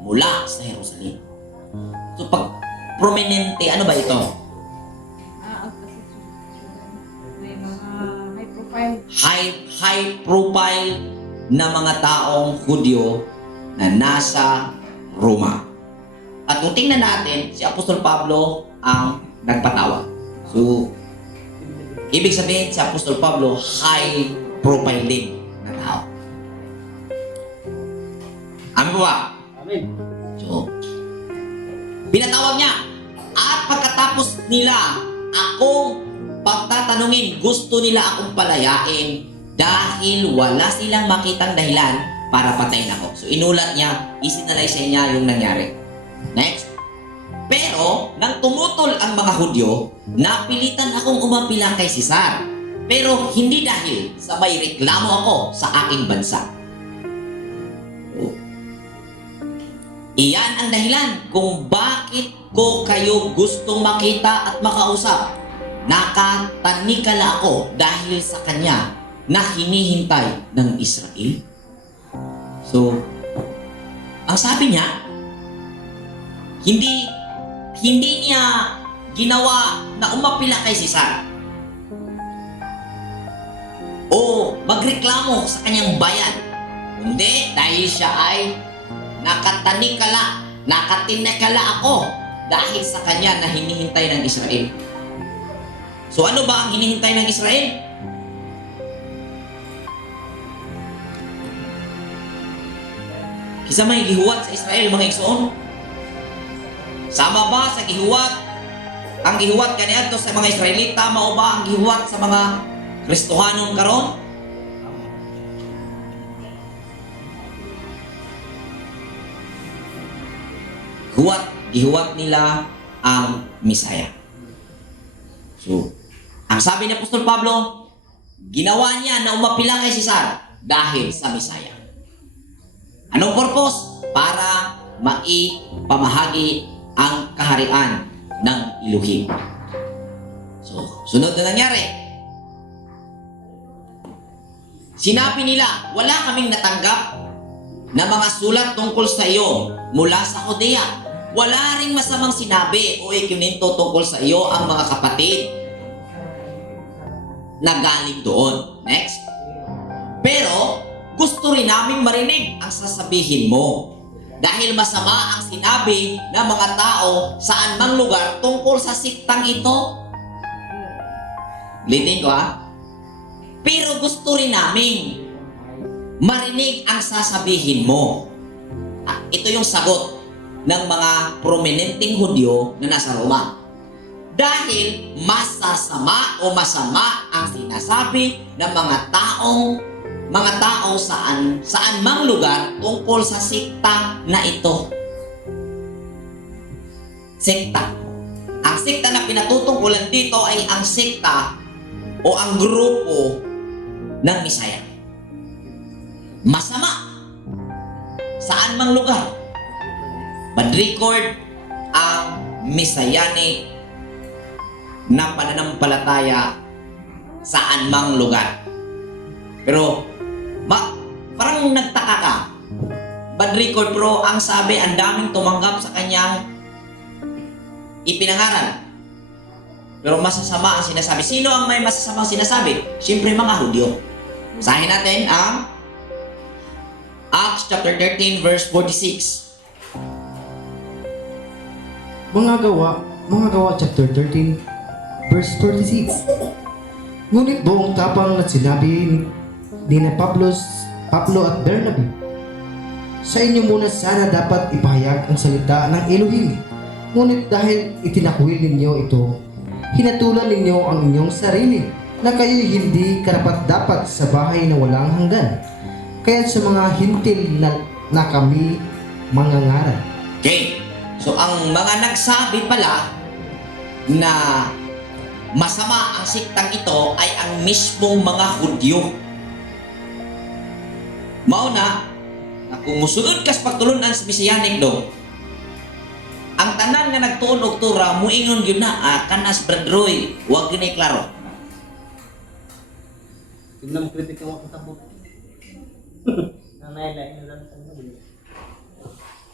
mula sa Jerusalem. So pag prominente, ano ba ito? May mga high profile. High profile na mga taong Hudyo na nasa Roma. At kung tingnan natin, si Apostol Pablo ang nagpatawag. So, ibig sabihin si Apostol Pablo, high profile din na tao. Amin po ba? Amen. So, pinatawag niya. At pagkatapos nila akong pagtatanungin, gusto nila akong palayain dahil wala silang makitang dahilan para patayin ako. So, inulat niya, isinalaysay niya yung nangyari. Next. Pero, nang tumutol ang mga Hudyo, napilitan akong umapila kay Cesar. Pero hindi dahil sa may reklamo ako sa aking bansa. Oh. Iyan ang dahilan kung bakit ko kayo gustong makita at makausap. Nakatanikala ako dahil sa kanya na hinihintay ng Israel. So, ang sabi niya, hindi niya ginawa na umapila kay Cesar o magreklamo sa kanyang bayan. Kundi dahil siya ay nakatinekala ako dahil sa kanya na hinihintay ng Israel. So ano ba ang hinihintay ng Israel? Kisa may gihuwat sa Israel mga igsoon? Sama ba sa gihuwat? Ang gihuwat kaniadto sa mga Israelita, mao ba ang gihuwat sa mga Kristohanon karon? Gihuwat nila ang Misaya. So, ang sabi ni Apostol Pablo, ginawa niya na umapila kay Cesar dahil sa Misaya. Anong purpose? Para maipamahagi ang kaharian ng Elohim. So, sunod na nangyari. Sinabi nila, wala kaming natanggap na mga sulat tungkol sa iyo mula sa Judea. Wala ring masamang sinabi o ikininto tungkol sa iyo ang mga kapatid na galing doon. Next. Pero, gusto rin naming marinig ang sasabihin mo. Dahil masama ang sinabi ng mga tao saan mang lugar tungkol sa siktang ito. Litin ko Pero gusto rin naming marinig ang sasabihin mo. Ito yung sagot ng mga prominenteng Hudyo na nasa Roma. Dahil masasama o masama ang sinasabi ng mga tao saan mang lugar tungkol sa sekta na ito. Sekta. Ang sekta na pinatutungkulan dito ay ang sekta o ang grupo ng Misaya. Masama. Saan mang lugar. Bad record ang Messianic na pananampalataya saan mang lugar. Pero parang nagtaka ka. Bad record, pero ang sabi, ang daming tumanggap sa kanyang ipinangaral. Pero masasama ang sinasabi. Sino ang may masasamang sinasabi? Siyempre mga Hudyo. Basahin natin ang Acts chapter 13 verse 46. Mga gawa chapter 13 verse 46. Ngunit buong tapang na sinabi ni na Pablo at Bernabe, sa inyo muna sana dapat ipahayag ang salita ng Elohim. Ngunit dahil itinakwil ninyo ito, hinatulan ninyo ang inyong sarili na kayo'y hindi karapat-dapat sa bahay na walang hanggan. Kaya sa mga hintil na kami mangangaral. Okay. So ang mga nagsabi pala na masama ang siktang ito ay ang mismong mga Hudyo. Mauna, na kung musunod ka sa pagtulunan sa Messianic law, ang tanan nga nagtuon og tura muingon gyud na kanas Brad Roy, wag gyud na klaro. Tingnan mo kritik ko tabot. Nanay lang lang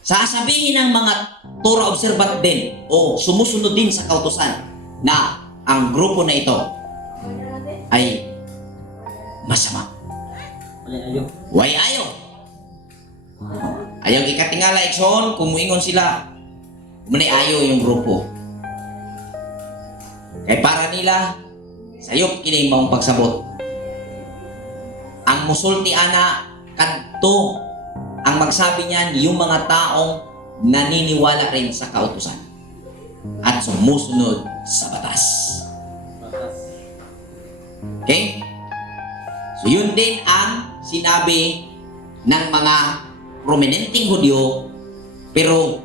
sa Sasabihin ng mga tura observant din o sumusunod din sa kautusan na ang grupo na ito ay masama. ayo. Way ayo. Ayaw ikatingala ikson kung muingon sila. Muni ayo yung grupo. Kay para nila sayop kini maong pagsabot. Ang musulti ana kadto ang magsabi niyan yung mga taong naniniwala rin sa kautusan at sumusunod sa batas. Batas. Okay? So yun din ang sinabi ng mga prominenteng Hudyo, pero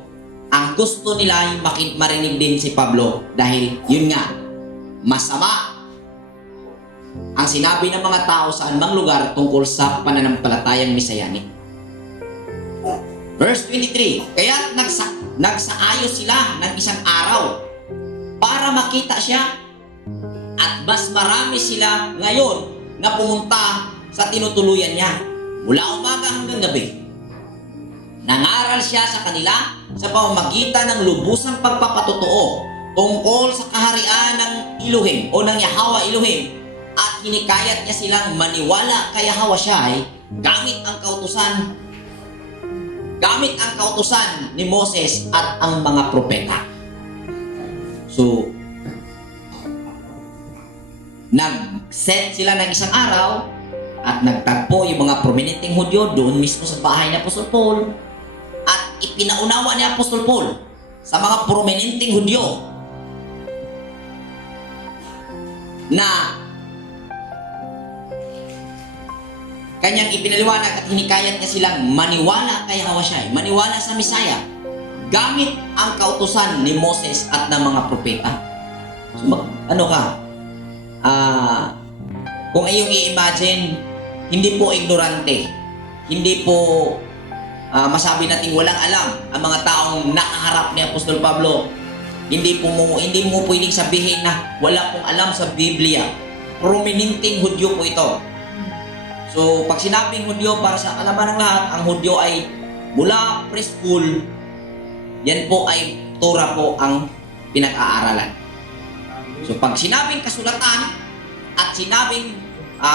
ang gusto nila yung marinig din si Pablo dahil yun nga, masama ang sinabi ng mga tao sa anumang lugar tungkol sa pananampalatayang Mesayani. Verse 23, kaya nagsaayos sila ng isang araw para makita siya at mas marami sila ngayon na pumunta sa tinutuluyan niya mula umaga hanggang gabi. Nangaral siya sa kanila sa pamamagitan ng lubusang pagpapatotoo tungkol sa kaharian ng Elohim o ng Yahweh Elohim at hinikayat niya silang maniwala kay Yahweh Shai gamit ang kautusan ni Moses at ang mga propeta. So, nag-set sila ng isang araw at nagtagpo yung mga prominenteng Hudyo doon mismo sa bahay ni Apostol Paul at ipinaunawa ni Apostol Paul sa mga prominenteng Hudyo na kanyang ipinaliwanag at hinikayat niya silang maniwala kay Yahweh Shai, maniwala sa Mesaya gamit ang kautusan ni Moses at ng mga propeta. So, kung iyong i-imagine, hindi po ignorante, hindi po masabi natin walang alam ang mga taong nakaharap ni Apostol Pablo. Hindi mo pwedeng sabihin na wala pong alam sa Biblia. Prominenteng Hudyo po ito. So, pag sinabing Hudyo, para sa kalaman ng lahat, ang Hudyo ay mula preschool, yan po ay Torah po ang pinag-aaralan. So, pag sinabing kasulatan at sinabing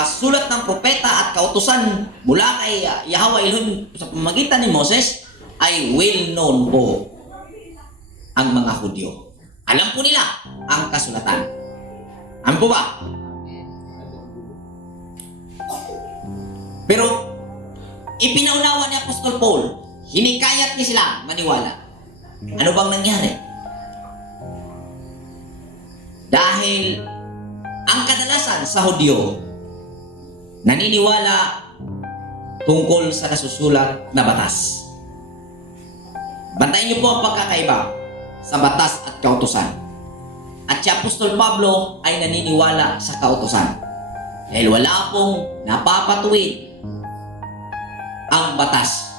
sulat ng propeta at kautusan mula kay Yahweh Elohim sa pamamagitan ni Moses, ay well-known po ang mga Hudyo. Alam po nila ang kasulatan. Ano po ba? Pero, ipinaunawa ni Apostol Paul, hinikayat niya sila maniwala. Ano bang nangyari? Dahil ang kadalasan sa Hudyo, naniniwala tungkol sa nasusulat na batas. Bantayan niyo po ang pagkakaiba sa batas at kautusan. At si Apostol Pablo ay naniniwala sa kautusan. Dahil wala pong napapatuwid ang batas,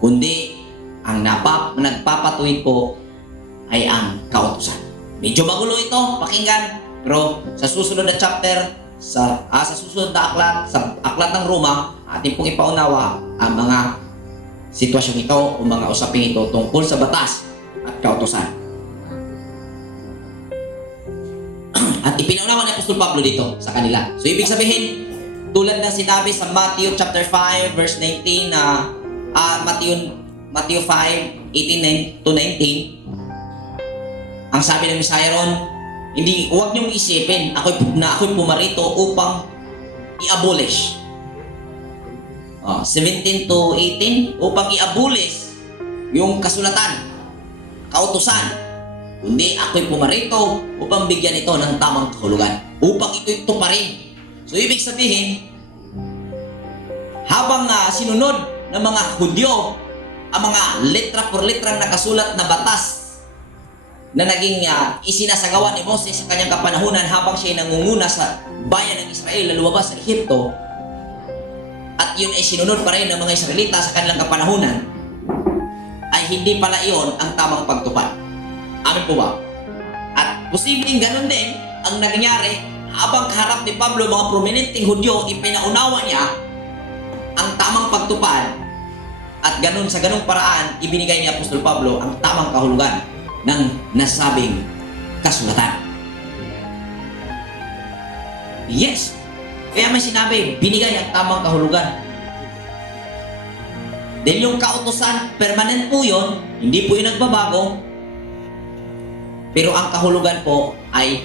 kundi ang nagpapatuwid po ay ang kautusan. Medyo magulo ito, pakinggan, pero sa susunod na chapter, sa susunod na aklat, sa aklat ng Roma, atin pong ipaunawa ang mga sitwasyon ito o mga usaping ito tungkol sa batas at kautusan. At ipinaunawa ni Apostol Pablo dito sa kanila. So ibig sabihin, tulad ng sinabi sa Matthew chapter 5 verse 19 na Matthew 5:18 to 19, ang sabi ng Messiah ron, huwag niyong isipin ako'y pumarito upang i-abolish. 17 to 18, upang i-abolish yung kasulatan, kautusan, kundi ako'y pumarito upang bigyan ito ng tamang kahulugan, upang ito'y tuparin. So ibig sabihin, habang sinunod ng mga Hudyo ang mga letra por letra na nakasulat na batas na naging isinasagawa ni Moses sa kanyang kapanahunan habang siya nangunguna sa bayan ng Israel na lumabas sa Ehipto, at yun ay sinunod pa rin ng mga Israelita sa kanilang kapanahunan, ay ay hindi pala iyon ang tamang pagtupad. Amin po ba? At posibleng ganun din ang nangyari habang kaharap ni Pablo mga prominenteng Hudyo, ipinaunawa niya ang tamang pagtupad at ganun sa ganung paraan ibinigay ni Apostol Pablo ang tamang kahulugan ng nasabing kasulatan. Yes. Kaya may sinabi, binigay ang tamang kahulugan. Dahil yung kautusan, permanent po yun, hindi po yung nagbabago. Pero ang kahulugan po ay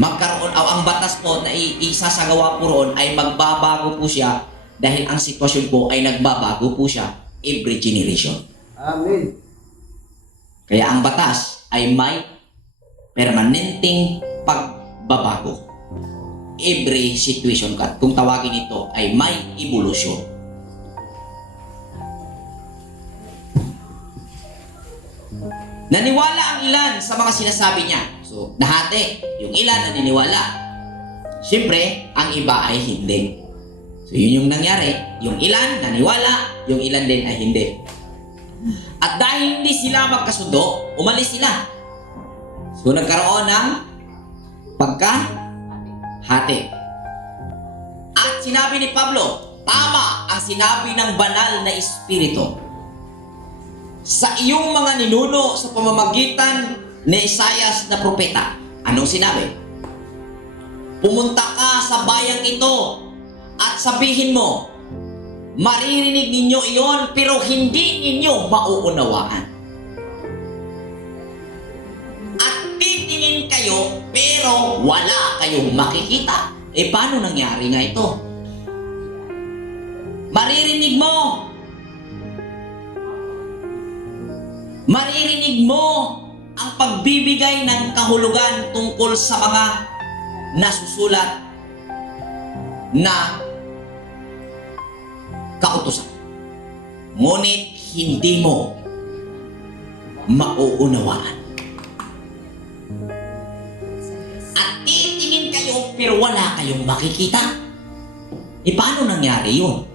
magkaroon, o ang batas po na isasagawa po roon ay magbabago po siya dahil ang sitwasyon po ay nagbabago po siya every generation. Amen. Kaya ang batas ay may permanenteng pagbabago. Every situation cut, kung tawagin ito ay may evolution. Naniwala ang ilan sa mga sinasabi niya. So, dahati, yung ilan naniniwala. Siyempre, ang iba ay hindi. So, yun yung nangyari. Yung ilan naniwala, yung ilan din ay hindi. At dahil hindi sila magkasundo, umalis sila. So, nagkaroon ng pagkahati. At sinabi ni Pablo, tama ang sinabi ng banal na Espiritu sa iyong mga ninuno sa pamamagitan ni Isaias na propeta. Anong sinabi? Pumunta ka sa bayang ito at sabihin mo, maririnig ninyo iyon pero hindi ninyo mauunawaan. At titingin kayo pero wala kayong makikita. Eh paano nangyari nga ito? Maririnig mo ang pagbibigay ng kahulugan tungkol sa mga nasusulat na kautusan. Ngunit hindi mo mauunawaan. At titingin kayo pero wala kayong makikita. E paano nangyari yun?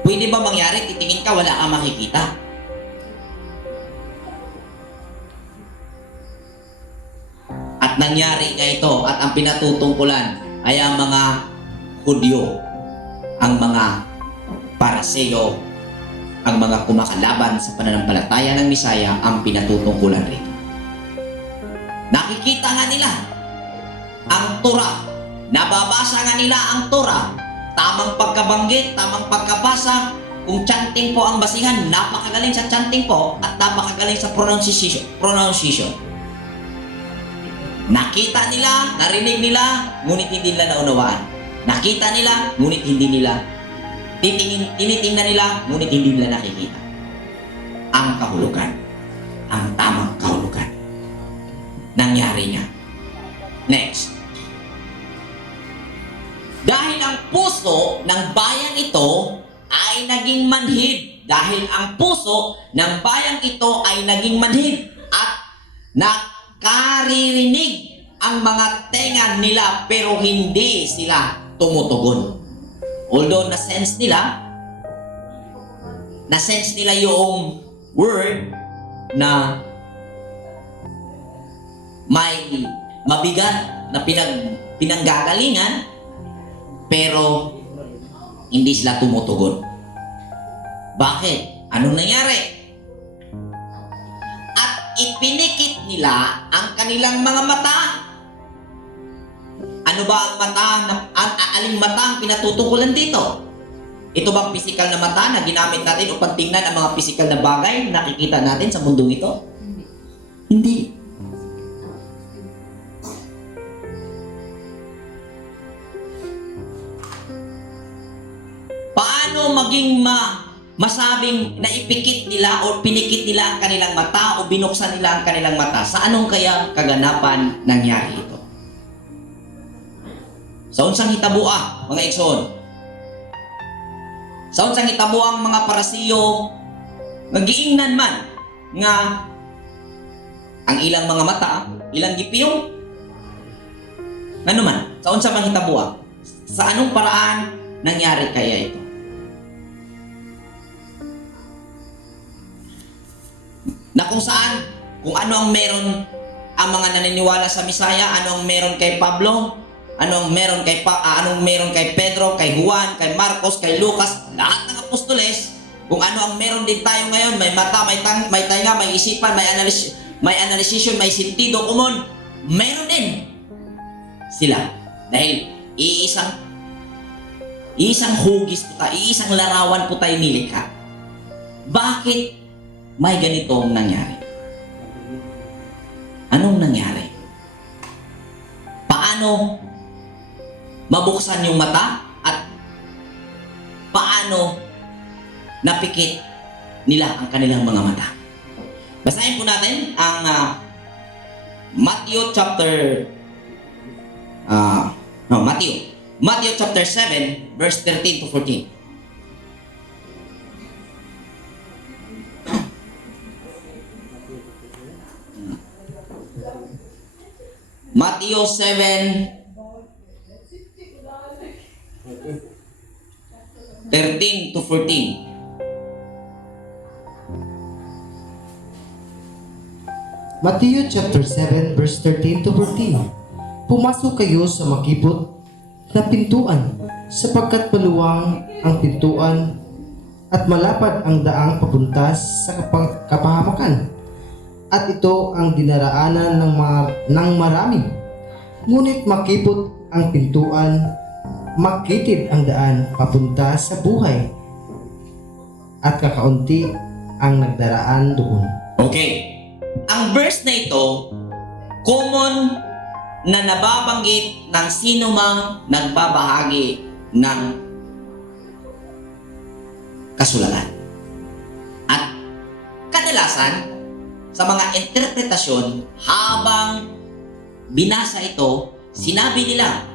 Pwede ba mangyari, titingin ka, wala kang makikita? At nangyari nga ito, at ang pinatutungkulan ay ang mga Hudyo, ang mga Pariseo, ang mga kumakalaban sa pananampalataya ng Misaya, ang pinatutungkulan rito. Nakikita nga nila ang Torah, nababasa nga nila ang Torah, tamang pagkabanggit, tamang pagkabasa. Kung chanting po ang basihan, napakagaling sa chanting po at napakagaling sa pronunciation. Nakita nila, narinig nila, ngunit hindi nila naunawaan. Nakita nila, ngunit hindi nila tinitingnan nila, ngunit hindi nila nakikita ang kahulugan, ang tamang kahulugan. Nangyari niya. Next. Dahil ang puso ng bayang ito ay naging manhid. Dahil ang puso ng bayang ito ay naging manhid at nakaririnig ang mga tenga nila pero hindi sila tumutugon. Although na-sense nila yung word na may mabigat na pinanggagalingan, pero hindi sila tumutugon. Bakit? Anong nangyari? At ipinikit nila ang kanilang mga mata. Ano ba ang mata? Aling mata ang pinatutukulan dito? Ito bang pisikal na mata na ginamit natin upang tingnan ang mga pisikal na bagay na nakikita natin sa mundong ito? Hindi. Paano maging masabing naipikit nila o pinikit nila ang kanilang mata o binuksan nila ang kanilang mata? Sa anong kaya kaganapan nangyari ito? Sa unsang hitabua, mga igsoon? Sa unsang hitabua ang mga Pariseo nagiingnan man nga ang ilang mga mata, ilang gipiyong? Ano man? Sa unsang hitabua? Sa anong paraan nangyari kaya ito? kung saan, kung ano ang meron ang mga naniniwala sa Misaya, ano ang meron kay Pablo, ano ang meron kay anong meron kay Pedro, kay Juan, kay Marcos, kay Lucas, lahat ng apostoles, kung ano ang meron din tayo ngayon, may mata, may tainga, may isipan, may analysisyon, may sentido komon, meron din sila. Dahil iisang hugis po tayo, iisang larawan po tayo nilikha. Bakit may ganitong nangyari? Anong nangyari? Paano mabuksan yung mata at paano napikit nila ang kanilang mga mata? Basahin po natin ang Matthew chapter 7 verse 13 to 14. Matthew 7 13 to 14. Matthew chapter 7 verse 13 to 14. Pumasok kayo sa makipot na pintuan, sapagkat maluwang ang pintuan at malapad ang daang papunta sa kapahamakan. At ito ang dinaraanan ng marami. Ngunit makipot ang pintuan, makitid ang daan papunta sa buhay, at kakaunti ang nagdaraan doon. Okay. Ang verse na ito, common na nababanggit ng sino mang nagbabahagi ng kasulatan. At kadalasan, sa mga interpretasyon, habang binasa ito, sinabi nila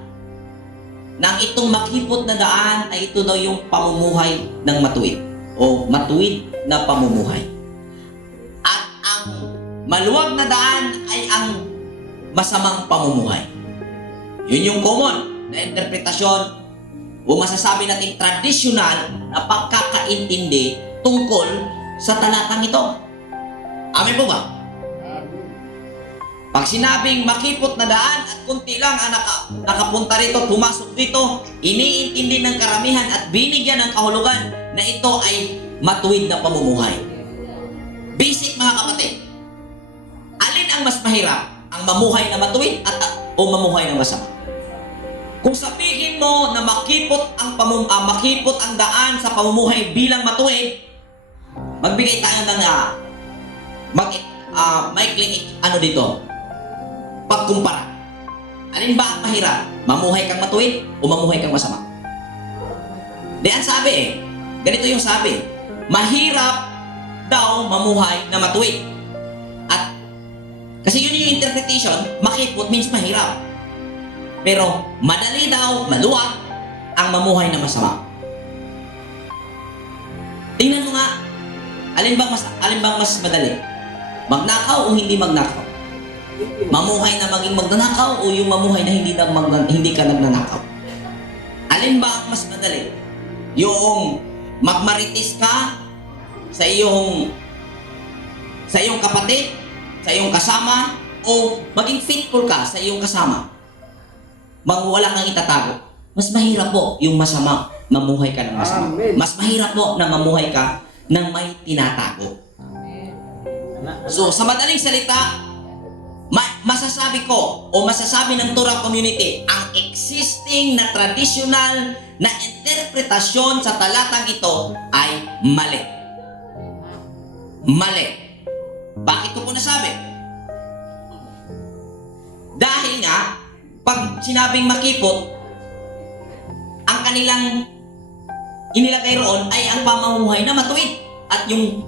nang itong makipot na daan ay ito daw yung pamumuhay ng matuwid o matuwid na pamumuhay. At ang maluwag na daan ay ang masamang pamumuhay. Yun yung common na interpretasyon o masasabi natin traditional na pagkakaintindi tungkol sa talatang ito. Amen po ba? Pag sinabing makipot na daan at kunti lang ang nakapunta rito, pumasok dito, iniintindi ng karamihan at binigyan ng kahulugan na ito ay matuwid na pamumuhay. Basic mga kapatid, alin ang mas mahirap? Ang mamuhay na matuwid o mamuhay na masama? Kung sabihin mo na makipot ang daan sa pamumuhay bilang matuwid, magbigay tayo ng maikling dito, pagkumpara. Alin ba ang mahirap? Mamuhay kang matuwid o mamuhay kang masama? Di ang sabi ganito yung sabi, mahirap daw mamuhay na matuwid. At kasi yun yung interpretation, makipot means mahirap. Pero madali daw, maluwag ang mamuhay na masama. Tingnan mo nga, alin bang mas madali? Magnakaw o hindi magnakaw? Mamuhay na maging magnanakaw o yung mamuhay na hindi ka nagnanakaw? Alin ba ang mas madali? Yung magmaritis ka sa iyong kapatid, sa iyong kasama, o maging faithful ka sa iyong kasama? Wala kang itatago. Mas mahirap po yung masama, mamuhay ka ng masama. Mas mahirap po na mamuhay ka ng may tinatago. So, sa madaling salita, masasabi ko o masasabi ng Torah community, ang existing na traditional na interpretasyon sa talatang ito ay mali. Mali. Bakit ko po nasabi? Dahil nga, pag sinabing makipot, ang kanilang inilagay roon ay ang pamumuhay na matuwid. At yung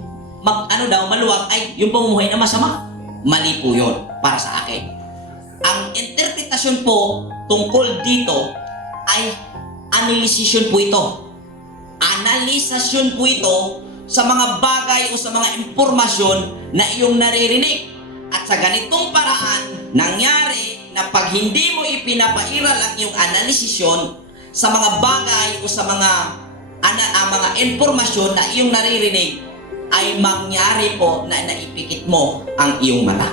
maluwag ay yung pamumuhay na masama. Mali po yun para sa akin. Ang interpretasyon po tungkol dito ay analysisyon po ito. Analisasyon po ito sa mga bagay o sa mga impormasyon na iyong naririnig. At sa ganitong paraan, nangyari na pag hindi mo ipinapairal ang iyong analisisyon sa mga bagay o sa mga impormasyon na iyong naririnig, ay mangyari po na naipikit mo ang iyong mata.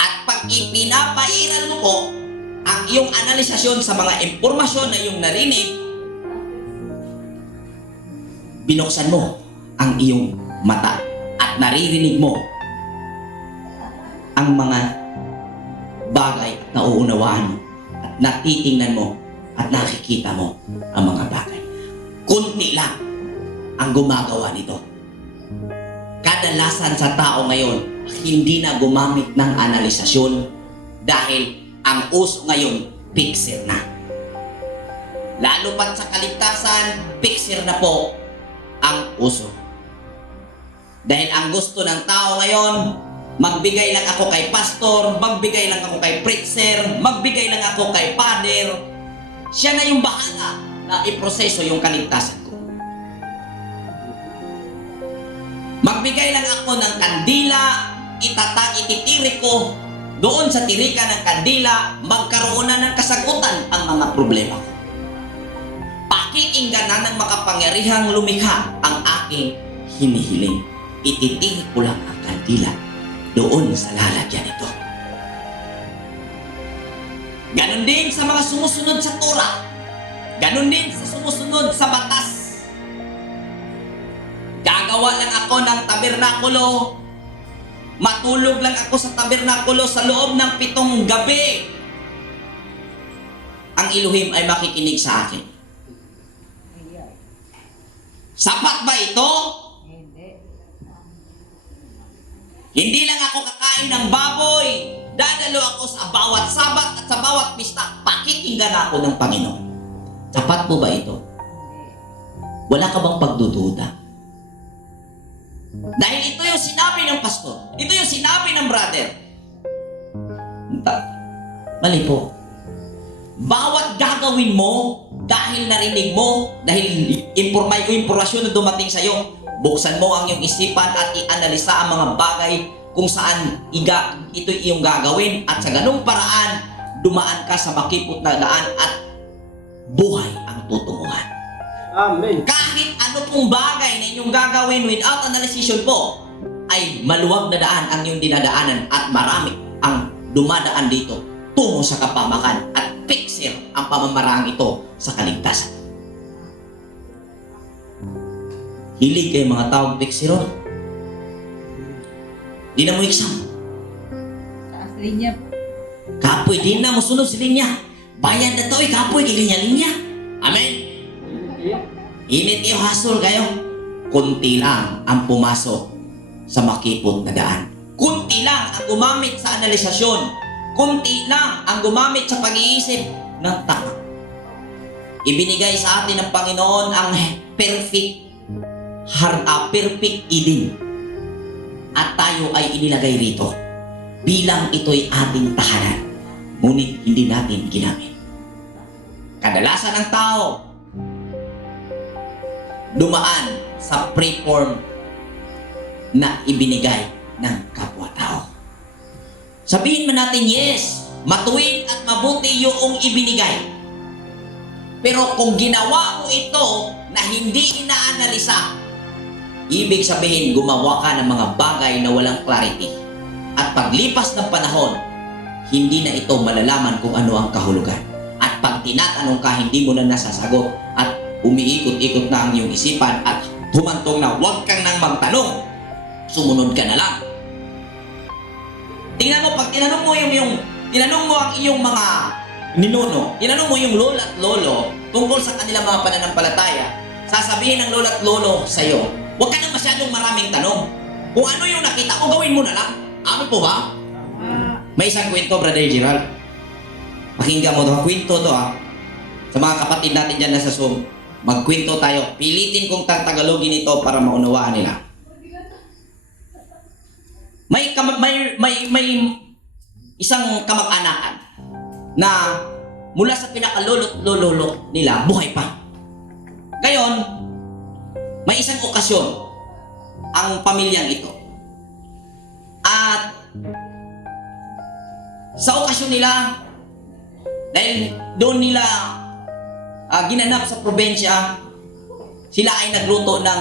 At pag ipinapairal mo po ang iyong analisasyon sa mga impormasyon na iyong narinig, binuksan mo ang iyong mata at naririnig mo ang mga bagay na uunawaan mo at natitingnan mo at nakikita mo ang mga bagay. Kunti lang ang gumagawa nito. Kadalasan sa tao ngayon, hindi na gumamit ng analisasyon dahil ang uso ngayon, picture na. Lalo pat sa kaligtasan, picture na po ang uso. Dahil ang gusto ng tao ngayon, magbigay lang ako kay pastor, magbigay lang ako kay preacher, magbigay lang ako kay father. Siya na yung bahala na iproseso yung kaligtasan ko. Magbigay lang ako ng kandila, ititiri ko doon sa tirika ng kandila, magkaroon na ng kasagutan ang mga problema ko. Pakikinggan na ng makapangyarihang lumikha ang aking hinihiling. Ititiri ko lang ang kandila doon sa lalagyan nito. Ganon din sa mga sumusunod sa Torah. Ganon din sa sumusunod sa batas. Gagawa lang ako ng tabernakulo. Matulog lang ako sa tabernakulo sa loob ng 7 gabi. Ang Elohim ay makikinig sa akin. Sapat ba ito? Hindi lang ako kakain ng baboy. Dadalo ako sa bawat sabat at sa bawat pista. Pakikinggan ako ng Panginoon. Sapat po ba ito? Wala ka bang pagdududa? Dahil ito yung sinabi ng pastor. Ito yung sinabi ng brother. Mali po. Bawat gagawin mo, dahil narinig mo, dahil impormasyon na dumating sa iyo, buksan mo ang iyong isipan at i-analisa ang mga bagay kung saan ito iyong gagawin, at sa ganung paraan, dumaan ka sa makipot na daan at buhay ang tutunguhan. Amen. Kahit ano pong bagay na inyong gagawin without analysis po, ay maluwag na daan ang iyong dinadaanan at marami ang dumadaan dito tungo sa kapamakan at picture ang pamamaraan ito sa kaligtasan. Hilig kayo mga tawag picture. Di na mo exam. Taas linya. Kapoy, di na mo sunod sa linya. Bayan na to, kapoy, kilinya-linya. Amen. Init yung hasol kayo. Kunti lang ang pumasok sa makipot na daan. Kunti lang ang gumamit sa analisasyon. Kunti lang ang gumamit sa pag-iisip ng tama. Ibinigay sa atin ng Panginoon ang perfect Eden. At tayo ay inilagay rito bilang ito'y ating tahanan. Ngunit hindi natin ginamit. Kadalasan ng tao dumaan sa preform na ibinigay ng kapwa-tao. Sabihin man natin, yes, matuwid at mabuti yung ibinigay. Pero kung ginawa mo ito na hindi inaanalisa, ibig sabihin gumawa ka ng mga bagay na walang clarity. At paglipas ng panahon, hindi na ito malalaman kung ano ang kahulugan. At pag tinatanong ka, hindi mo na nasasagot at umiikot-ikot na ang iyong isipan at humantong na huwag kang nang magtanong. Sumunod ka na lang. Tingnan mo, pag tinanong mo tinanong mo ang iyong mga ninuno, tinanong mo yung lola at lolo tungkol sa kanilang mga pananampalataya, sasabihin ng lola at lolo sa iyo, huwag ka nang masyadong maraming tanong. Kung ano yung nakita ko, gawin mo na lang. Amin po ba? May isang kwento, Brother Gerald. Pakinggan mo ito. Kwento to sa mga kapatid natin dyan na sa Zoom. Magkwento tayo. Pilitin kong Tagalogin ito para maunawaan nila. May isang kamag-anakan na mula sa pinakalolo nila, buhay pa. Ngayon, may isang okasyon ang pamilyang ito. At sa okasyon nila, dahil doon nila ginanap sa probensya, sila ay nagluto ng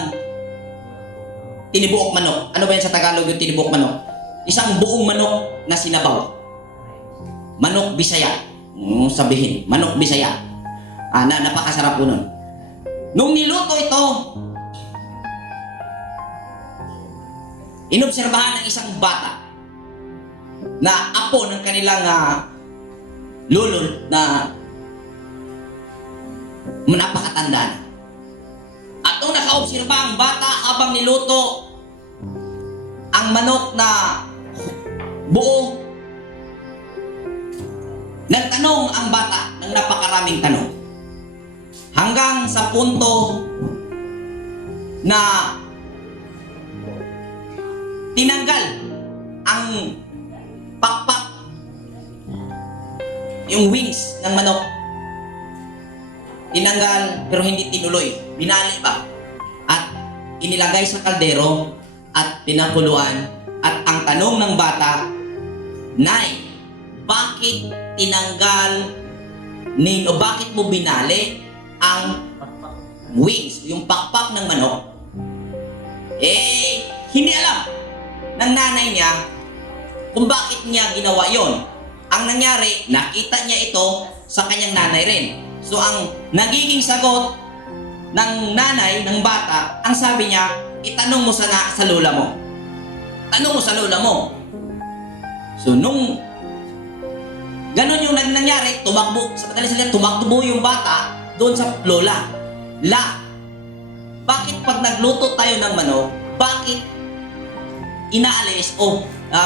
tinibuok manok. Ano ba yan sa Tagalog yung tinibuok manok? Isang buong manok na sinabaw. Manok Bisaya. Sabihin, manok Bisaya. Napakasarap po nun. Nung niluto ito, inobserbahan ng isang bata na apo ng kanilang lulol na napakatanda na. At nung nakaobserba ang bata habang niluto ang manok na buo, nagtanong ang bata ng napakaraming tanong. Hanggang sa punto na tinanggal ang pakpak, yung wings ng manok. Tinanggal pero hindi tinuloy. Binali pa. At inilagay sa kaldero at pinakuluan. At ang tanong ng bata, Nay, bakit tinanggal o bakit mo binali ang wings, yung pakpak ng manok? Hindi alam ng nanay niya kung bakit niya ginawa yon. Ang nangyari, nakita niya ito sa kanyang nanay rin. So ang nagiging sagot ng nanay, ng bata, ang sabi niya, itanong mo sana sa lola mo. Tanong mo sa lola mo. So nung ganun yung nangyari, tumakbo, sa madaling salita, tumakbo yung bata doon sa lola. Bakit pag nagluto tayo ng manok, bakit inaalis o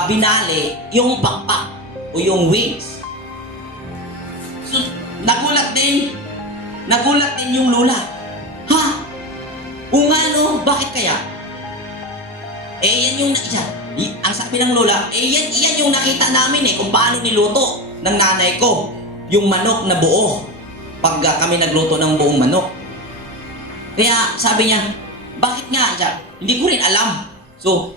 binali yung pakpak o yung wings? So, nagulat din yung lola. Kung ano, bakit kaya? Yan yung ang sabi ng lola, yan yung nakita namin kung paano niluto ng nanay ko yung manok na buo pag kami nagluto ng buong manok. Kaya sabi niya, bakit nga? Hindi ko rin alam. So,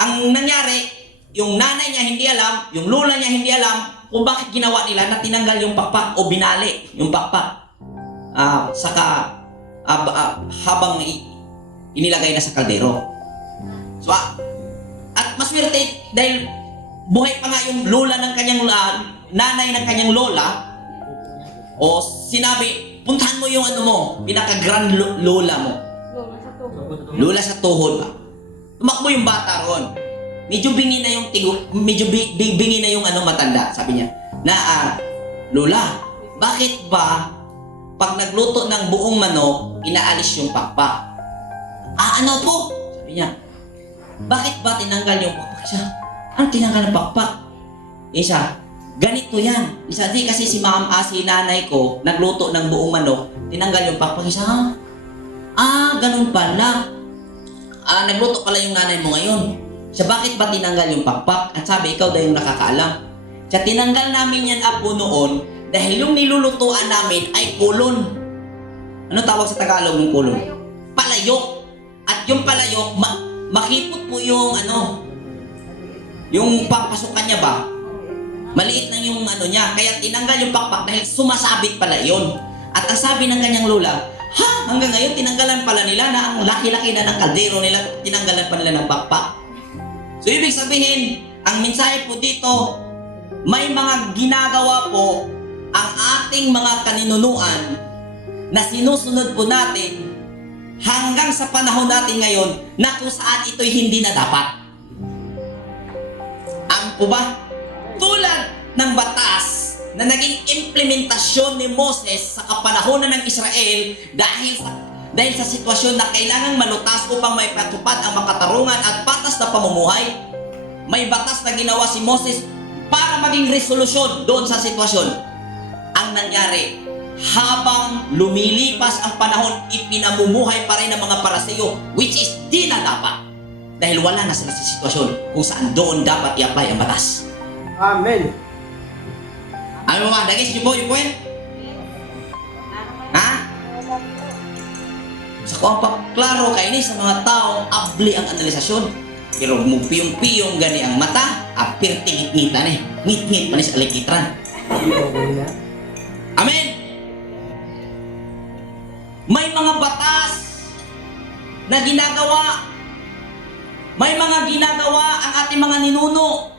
ang nangyari, yung nanay niya hindi alam, yung lola niya hindi alam kung bakit ginawa nila na tinanggal yung pakpak o binali yung pakpak. Habang inilagay na sa kaldero. So, at maswerte dahil buhay pa nga yung lola ng kanyang nanay ng kanyang lola, o sinabi, puntahan mo yung pinaka-grand lola mo. Lola sa tuhod ba? Tumakbo yung bata ron. Medyo bingi na yung bingi na yung matanda. Sabi niya, Lola, bakit ba pag nagluto ng buong manok, inaalis yung pakpak? Ano po? Sabi niya, bakit ba tinanggal yung pakpak? Siya, ano tinanggal ng pakpak? Isa, ganito yan. Isa, di kasi si nanay ko, nagluto ng buong manok, tinanggal yung pakpak. Isa, ganun pala. Nagluto pala yung nanay mo ngayon. Siya, bakit ba tinanggal yung pakpak? At sabi, ikaw daw yung nakakaalam. Siya, tinanggal namin yan apo noon dahil yung nilulutuan namin ay kulon. Ano tawag sa Tagalog ng kulon? Palayok. At yung palayok, makipot po yung yung papasukan niya ba? Maliit lang yung niya. Kaya tinanggal yung pakpak dahil sumasabit pala yun. At ang sabi ng kanyang lola, hanggang ngayon tinanggalan pala nila na ang laki-laki na ng kaldero nila, tinanggalan pa nila ng pakpak. So ibig sabihin, ang mensahe po dito, may mga ginagawa po ang ating mga kaninunuan na sinusunod po natin hanggang sa panahon natin ngayon na kung saan ito'y hindi na dapat. Po ba? Tulad ng batas na naging implementasyon ni Moses sa kapanahonan ng Israel dahil sa sitwasyon na kailangang malutas upang maipatupad ang makatarungan at patas na pamumuhay. May batas na ginawa si Moses para maging resolusyon doon sa sitwasyon. Ang nangyari, habang lumilipas ang panahon, ipinamumuhay pa rin ng mga Pariseo, which is di na dapat. Dahil wala na sila sa sitwasyon kung saan doon dapat i-apply ang batas. Amen. Ano mga, nagis niyo po yung point? Sa kuwang paklaro kayo sa mga taong abli ang analisasyon. Pero mupiyong-piyong gani ang mata, apir tingit-ngitan ngit-ngit pa sa alikitran. Amen. May mga batas na ginagawa May mga ginagawa ang ating mga ninuno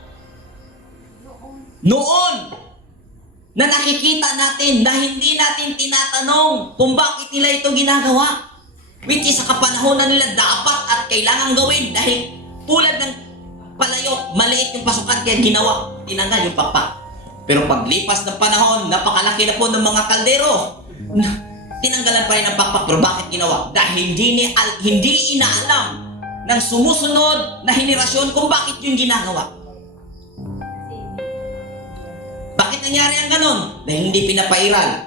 noon na nakikita natin na hindi natin tinatanong kung bakit nila ito ginagawa. Which is sa kapanahonan nila dapat at kailangan gawin dahil tulad ng palayok, maliit yung pasukan kaya ginawa, tinanggal yung pakpak. Pero paglipas ng panahon, napakalaki na po ng mga kaldero. Tinanggalan pa rin ang pakpak, pero bakit ginawa? Dahil hindi inaalam ng sumusunod na henerasyon kung bakit yung ginagawa. Bakit nangyari ang ganon? Dahil hindi pinapairal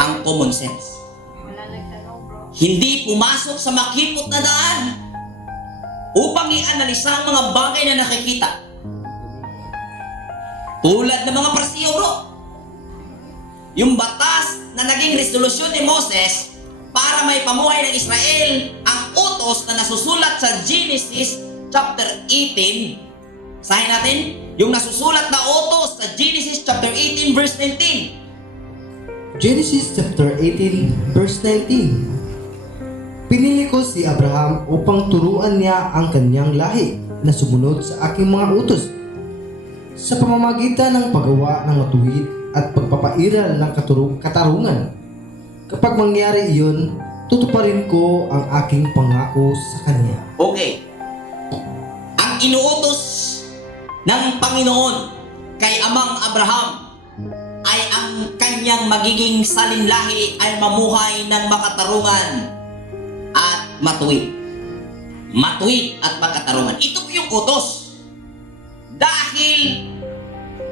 ang common sense. Wala nagtanong, bro. Hindi pumasok sa makipot na daan upang i-analisa ang mga bagay na nakikita. Tulad ng mga Parsiyo, bro. Yung batas na naging resolusyon ni Moses para may pamuhay ng Israel, ang utos na nasusulat sa Genesis chapter 18. Sahin natin, yung nasusulat na utos sa Genesis chapter 18 verse 19. Genesis chapter 18 verse 19. Pinili ko si Abraham upang turuan niya ang kanyang lahi na sumunod sa aking mga utos sa pamamagitan ng paggawa ng matuwid at pagpapairal ng katarungan. Kapag mangyari iyon, tutuparin ko ang aking pangako sa kanya. Okay. Ang inuutos ng Panginoon kay Amang Abraham ay ang kanyang magiging salinlahi ay mamuhay ng makatarungan at matuwid. Matuwid at makatarungan. Ito po yung utos. Dahil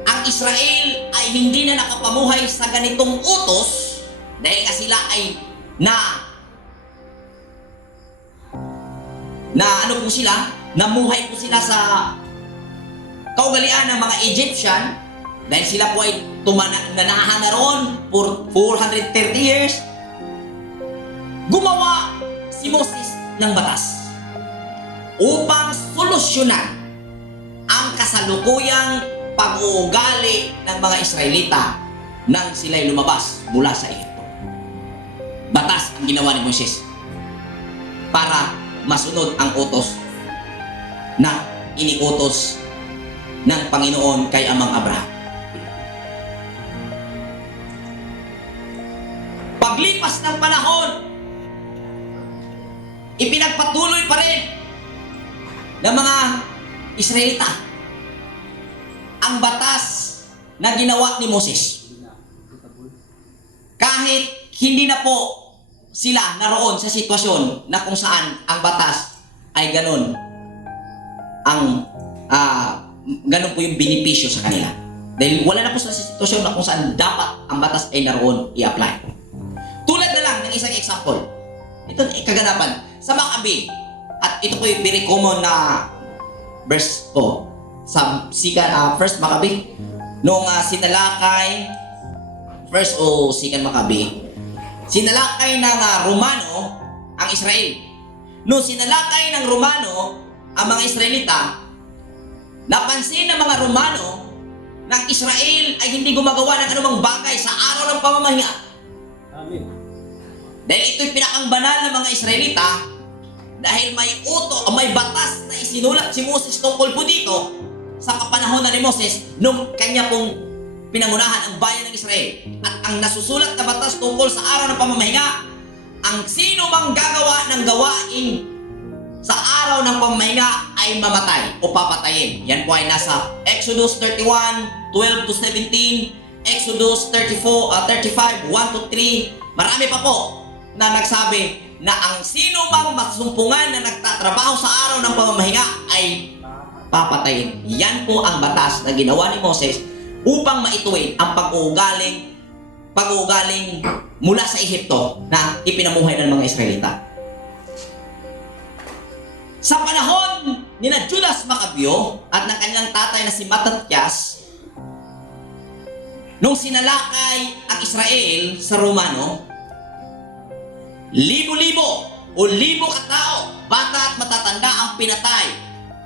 ang Israel ay hindi na nakapamuhay sa ganitong utos dahil nga sila ay ano po sila, namuhay po sila sa kaugalian ng mga Egyptian dahil sila po ay nanahan na roon for 430 years. Gumawa si Moses ng batas upang solusyonan ang kasalukuyang pag-uugali ng mga Israelita nang sila'y lumabas mula sa Egypto. Batas ang ginawa ni Moses para masunod ang utos na iniutos ng Panginoon kay Amang Abraham. Paglipas ng panahon, ipinagpatuloy pa rin ng mga Israelita ang batas na ginawa ni Moses. Kahit hindi na po sila naroon sa sitwasyon na kung saan ang batas ay ganun ganun po yung benepisyo sa kanila. Dahil wala na po sa sitwasyon na kung saan dapat ang batas ay naroon i-apply. Tulad na lang ng isang example. Ito kaganapan sa Maccabi. At ito po yung very common na verse po sa First Maccabi. Noong sinalakay First o Second Maccabi, sinalakay ng Romano ang Israel. Noong sinalakay ng Romano ang mga Israelita, napansin ng mga Romano ng Israel ay hindi gumagawa ng anumang bagay sa araw ng pamamahinga. Amen. Dahil ito'y pinakang banal ng mga Israelita dahil may batas na isinulat si Moses tungkol po dito sa kapanahonan ni Moses nung kanya pong pinangunahan ang bayan ng Israel. At ang nasusulat na batas tungkol sa araw ng pamamahinga, ang sino mang gagawa ng gawain sa araw ng pamamahinga ay mamatay o papatayin. Yan po ay nasa Exodus 31:12-17, Exodus 35:1-3. Marami pa po na nagsabi na ang sino mang masumpungan na nagtatrabaho sa araw ng pamamahinga ay papatayin. Yan po ang batas na ginawa ni Moses upang maituwid ang pag-uugaling mula sa Ehipto na ipinamuhay ng mga Israelita. Sa panahon ni Judas Maccabeo at ng kanyang tatay na si Mattathias, nung sinalakay ang Israel sa Romano, libo-libo o libo katao, bata at matatanda ang pinatay,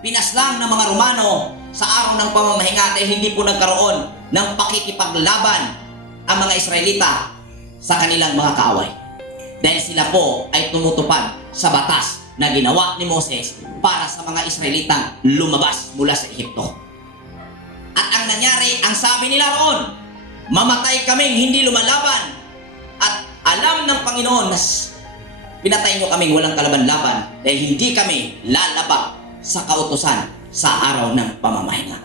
pinaslang ng mga Romano sa araw ng pamamahinga dahil hindi po nagkaroon ng pakikipaglaban ang mga Israelita sa kanilang mga kaaway. Dahil sila po ay tumutupad sa batas na ginawa ni Moses para sa mga Israelitang lumabas mula sa Ehipto. At ang nangyari, ang sabi nila roon, mamatay kaming hindi lumalaban. At alam ng Panginoon na pinatay nyo kaming walang kalaban-laban dahil hindi kami lalabag sa kautusan sa araw ng pamamahinga.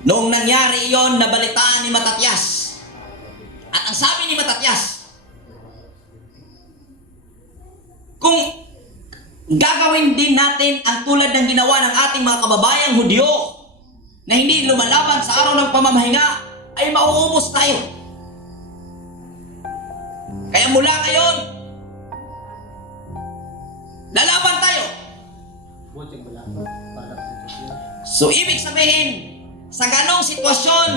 Noong nangyari iyon, nabalitaan ni Matatias. At ang sabi ni Matatias, kung gagawin din natin ang tulad ng ginawa ng ating mga kababayang Hudyo na hindi lumalaban sa araw ng pamamahinga, ay mauubos tayo. Kaya mula ngayon, lalaban tayo. Buti wala. Para sa sitwasyon. So ibig sabihin, sa ganong sitwasyon,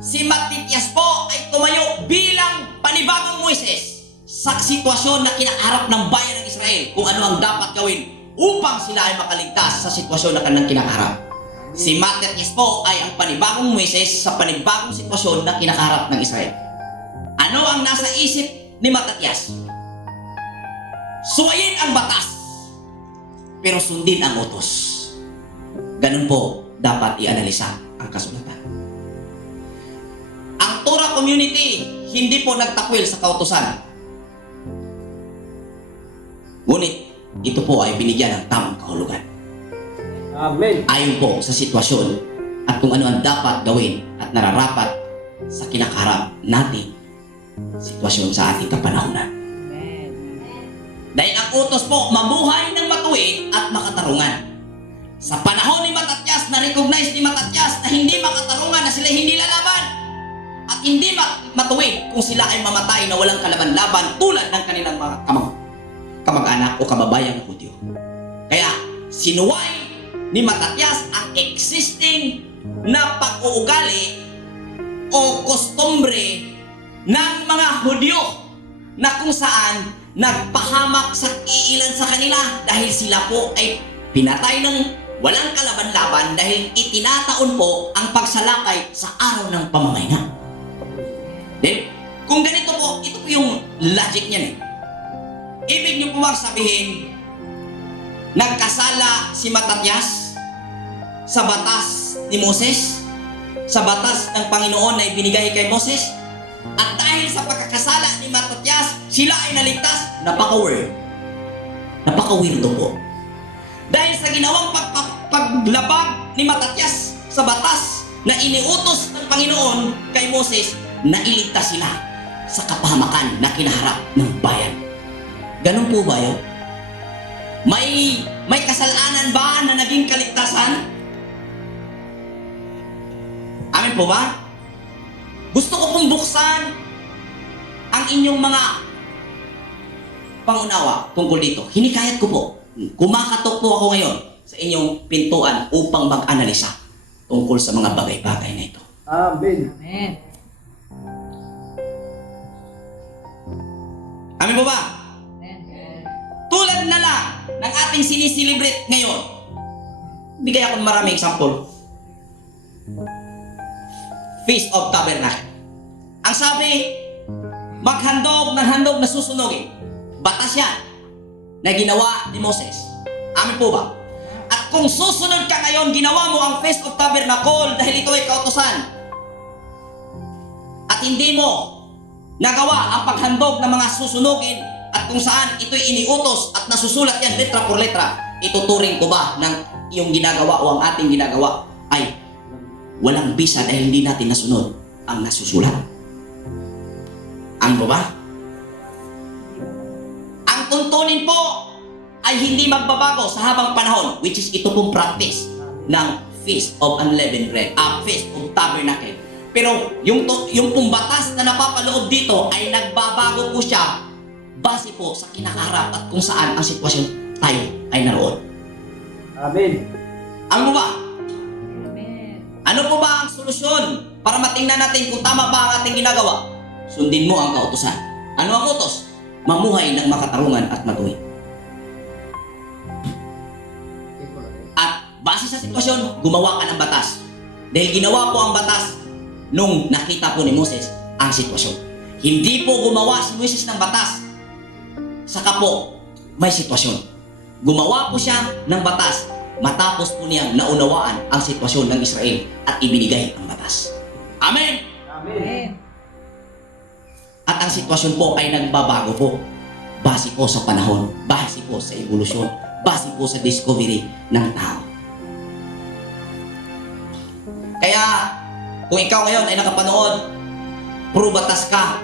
si Matitias po ay tumayo bilang panibagong Moises sa sitwasyon na kinakaharap ng bayan ng Israel kung ano ang dapat gawin upang sila ay makaligtas sa sitwasyon na kanilang kinakaharap. Si Matitias po ay ang panibagong Moises sa panibagong sitwasyon na kinakaharap ng Israel. Ano ang nasa isip ni Matatias? Suwayin ang batas, pero sundin ang utos. Ganun po dapat ianalisa ang kasulatan. Ang Torah community hindi po nagtakwil sa kautusan. Ngunit ito po ay binigyan ng tamang kahulugan. Amen. Ayon po sa sitwasyon at kung ano ang dapat gawin at nararapat sa kinakaharap natin sitwasyon sa ating kapanahunan. Dahil ang utos po, mamuhay ng matuwid at makatarungan. Sa panahon ni Matatias, na-recognize ni Matatias na hindi makatarungan, na sila hindi lalaban. At hindi matuwid kung sila ay mamatay na walang kalaban-laban tulad ng kanilang mga kamag-anak o kababayang Hudyo. Kaya, sinuway ni Matatias ang existing na pag-uugali o kostumbre ng mga Hudyo na kung saan nagpahamak sa iilan sa kanila dahil sila po ay pinatay ng walang kalaban-laban dahil itinataon po ang pagsalakay sa araw ng pamamahinga. Then, kung ganito po, ito po yung logic niyan eh. Ibig niyo po bang sabihin, nagkasala si Matatias sa batas ni Moses, sa batas ng Panginoon na ibinigay kay Moses? At dahil sa pagkakasala ni Matatias, sila ay naligtas? Napaka-weirdo po. Dahil sa ginawang paglabag ni Matatias sa batas na iniutos ng Panginoon kay Moses, nailigtas sila sa kapahamakan na kinaharap ng bayan. Ganun po ba yun? May kasalanan ba na naging kaligtasan? Amin po ba? Gusto ko pong buksan ang inyong mga pangunawa tungkol dito. Hinikayat ko po. Kumakatok po ako ngayon sa inyong pintuan upang mag-analisa tungkol sa mga bagay-bagay na ito. Amen. Amen. Amin po ba? Amen. Tulad na lang ng ating sinisilibrate ngayon. Bigay ako ng maraming example. Feast of Tabernacle. Ang sabi, maghandog ng handog na susunogin. Batas yan na ginawa ni Moses. Amin po ba? At kung susunod ka ngayon, ginawa mo ang Feast of Tabernacle dahil ito ay kautusan. At hindi mo nagawa ang paghandog ng mga susunogin at kung saan ito'y iniutos at nasusulat yan letra por letra, ituturing ko ba ng iyong ginagawa o ang ating ginagawa ay walang bisa dahil hindi natin nasunod ang nasusulat? Ano ba? Ang tuntunin po ay hindi magbabago sa habang panahon, which is ito pong practice ng Feast of Unleavened Bread, Feast of Tabernacle. Pero yung pong batas na napapaloob dito ay nagbabago po siya base po sa kinakaharap at kung saan ang sitwasyon tayo ay naroon. Amen. Ano ba? Amen. Ano po ba ang solusyon para matingnan natin kung tama ba ang ating ginagawa? Sundin mo ang kautusan. Ano ang utos? Mamuhay ng makatarungan at matuwid. At base sa sitwasyon, gumawa ka ng batas. Dahil ginawa po ang batas nung nakita po ni Moses ang sitwasyon. Hindi po gumawa si Moses ng batas saka po may sitwasyon. Gumawa po siya ng batas matapos po niyang naunawaan ang sitwasyon ng Israel at ibinigay ang batas. Amen! Amen. At ang sitwasyon po ay nagbabago po. Base po sa panahon, base po sa evolusyon, base po sa discovery ng tao. Kaya, kung ikaw ngayon ay nakapanood, puro batas ka,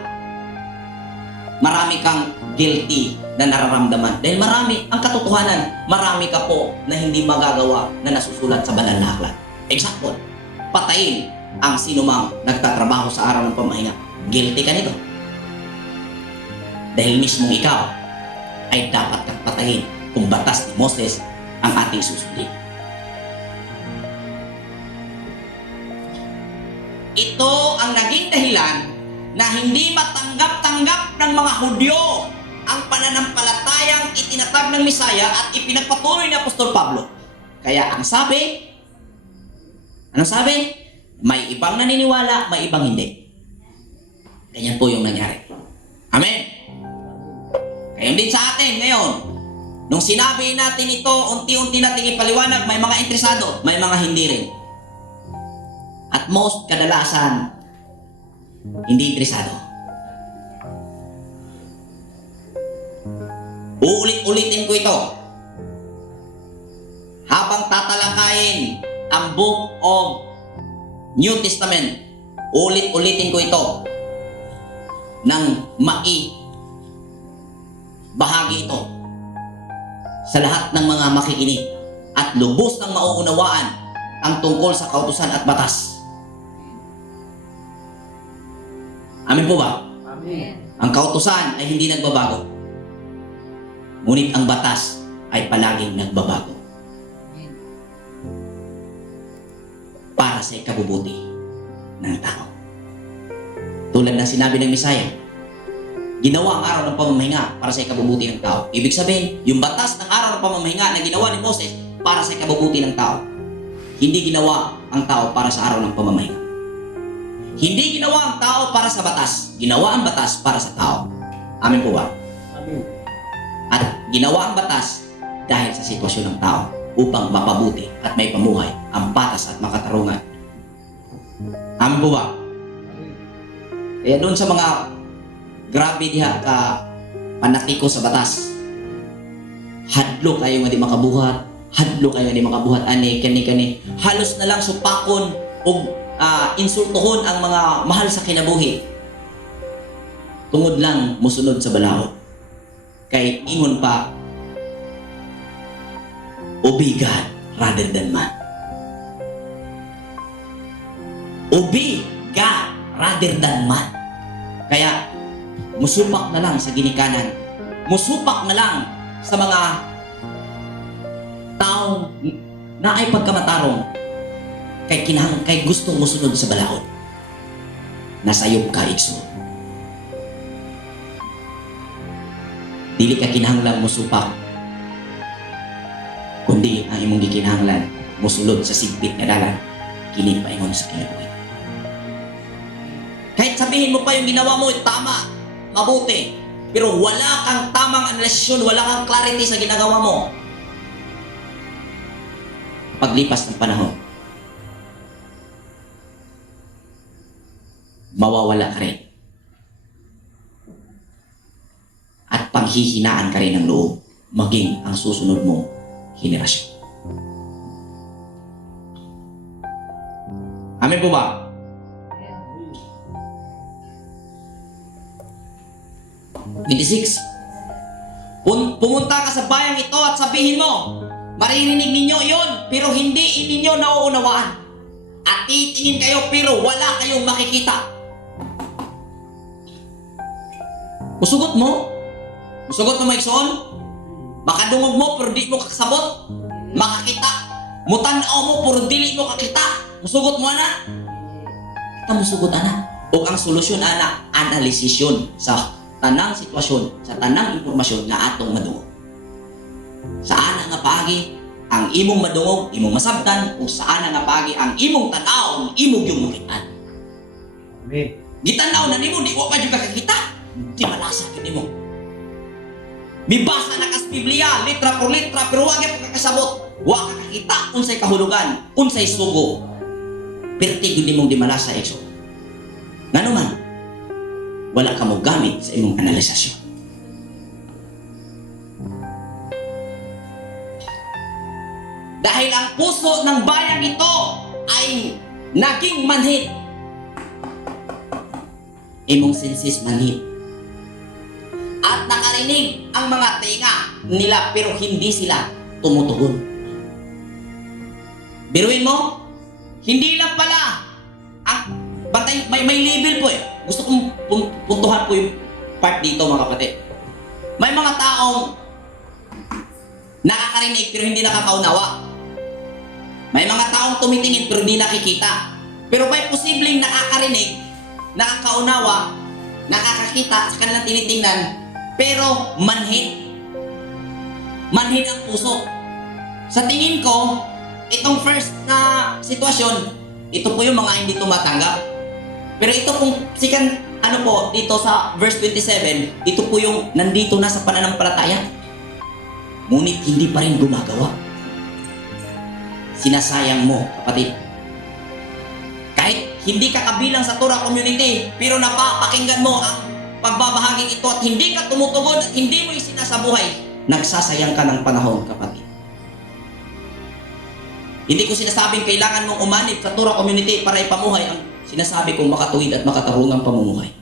marami kang guilty na nararamdaman. Dahil marami, ang katotohanan, marami ka po na hindi magagawa na nasusulat sa banal na aklat. Eksakto, patayin ang sinumang nagtatrabaho sa araw ng pamahinga. Guilty ka nito. Dahil mismong ikaw ay dapat kang patayin kung batas ni Moses ang ating susundin. Ito ang naging dahilan na hindi matanggap-tanggap ng mga Hudyo ang pananampalatayang itinatag ng Misaya at ipinagpatuloy ni Apostol Pablo. Kaya ang sabi, anong sabi? May ibang naniniwala, may ibang hindi. Ganyan po yung nangyari. Amen. Ngayon din sa atin ngayon, nung sinabi natin ito, unti-unti natin ipaliwanag, may mga interesado, may mga hindi rin. At most kadalasan, hindi interesado. Uulit-ulitin ko ito. Habang tatalakayin ang Book of New Testament, ulit-ulitin ko ito nang bahagi ito sa lahat ng mga makikinig at lubos ng mauunawaan ang tungkol sa kautusan at batas. Amin po ba? Amen. Ang kautusan ay hindi nagbabago. Ngunit ang batas ay palaging nagbabago. Para sa ikabubuti ng tao. Tulad ng sinabi ng Misaya, ginawa ang araw ng pamamahinga para sa ikabubuti ng tao. Ibig sabihin, yung batas ng araw ng pamamahinga na ginawa ni Moses para sa ikabubuti ng tao. Hindi ginawa ang tao para sa araw ng pamamahinga. Hindi ginawa ang tao para sa batas. Ginawa ang batas para sa tao. Amin po ba? Amen. At ginawa ang batas dahil sa sitwasyon ng tao upang mapabuti at may pamuhay ang patas at makatarungan. Amin po ba? Kaya doon sa mga grabe diha ka panatiko sa batas, hadlo kayo nga di makabuhat, hadlo kayo nga di makabuhat, ani kani halos na lang supakon o insultuhon ang mga mahal sa kinabuhi tungod lang musunod sa balaod. Kay ingon pa, obey God rather than man. Obey God rather than man. Kaya musupak na lang sa ginikanan, musupak na lang sa mga taong na ay pagkamatarong kay gustong musunod sa balaod. Nasayop ka, igso. Dili ka kinahanglang musupak, kundi ang imong gikinahanglan musulod sa sigpit nga dalan kini paingon sa kinabuhi. Kahit sabihin mo pa yung ginawa mo tama, mabuti, pero wala kang tamang analisyon, wala kang clarity sa ginagawa mo, paglipas ng panahon, mawawala ka rin. At panghihinaan ka rin ng loob, maging ang susunod mong henerasyon. Amen po ba? Pumunta ka sa bayang ito at sabihin mo, maririnig ninyo yon, pero hindi ninyo nauunawaan. At titingin kayo pero wala kayong makikita. Musugot mo? Musugot mo maigsoon? Makadungog mo pero di mo kakasabot? Makakita? Mutanaw mo pero dili mo kakita? Musugot mo ana? Kita musugot ana? O ang solusyon ana, analisisyon sa tanang sitwasyon, sa tanang impormasyon na atong madungog. Saan nga paagi ang imong madungog, imong masabtan, o saan nga paagi ang imong tanaw, imong yung makitaan. Amen. Gitanaw na nimo, di mo pa yung kakakita. Di malasa ka nimo. Bibasa na kas Biblia, litra por litra, pero wag yung kakasabot. Wa ka kakita unsay kahulugan, unsay sugo. Perti gud nimong dimala sa Exo. Ngano man, wala ka mo gamit sa imong analisasyon. Dahil ang puso ng bayang ito ay naging manhid. Imong senses manhid. At nakarinig ang mga tenga nila pero hindi sila tumutugon. Biruin mo, hindi lang pala ang bantay, may level po eh. Gusto kong puntuhan po yung part dito mga kapatid. May mga taong nakakarinig pero hindi nakakaunawa. May mga taong tumitingin pero hindi nakikita. Pero may posibleng nakakarinig, nakakaunawa, nakakakita sa kanilang tinitingnan, pero manhid. Manhid ang puso. Sa tingin ko, itong first na sitwasyon, ito po yung mga hindi tumatanggap. Pero ito pong second, dito sa verse 27, ito po yung nandito na sa pananampalataya. Ngunit hindi pa rin gumagawa. Sinasayang mo, kapatid. Kahit hindi ka kabilang sa Torah community, pero napapakinggan mo ang pagbabahaging ito at hindi ka tumutugon at hindi mo isinasabuhay, nagsasayang ka ng panahon, kapatid. Hindi ko sinasabing kailangan mong umanib sa Torah community para ipamuhay ang sinasabi kong makatuwid at makatarungang pamumuhay.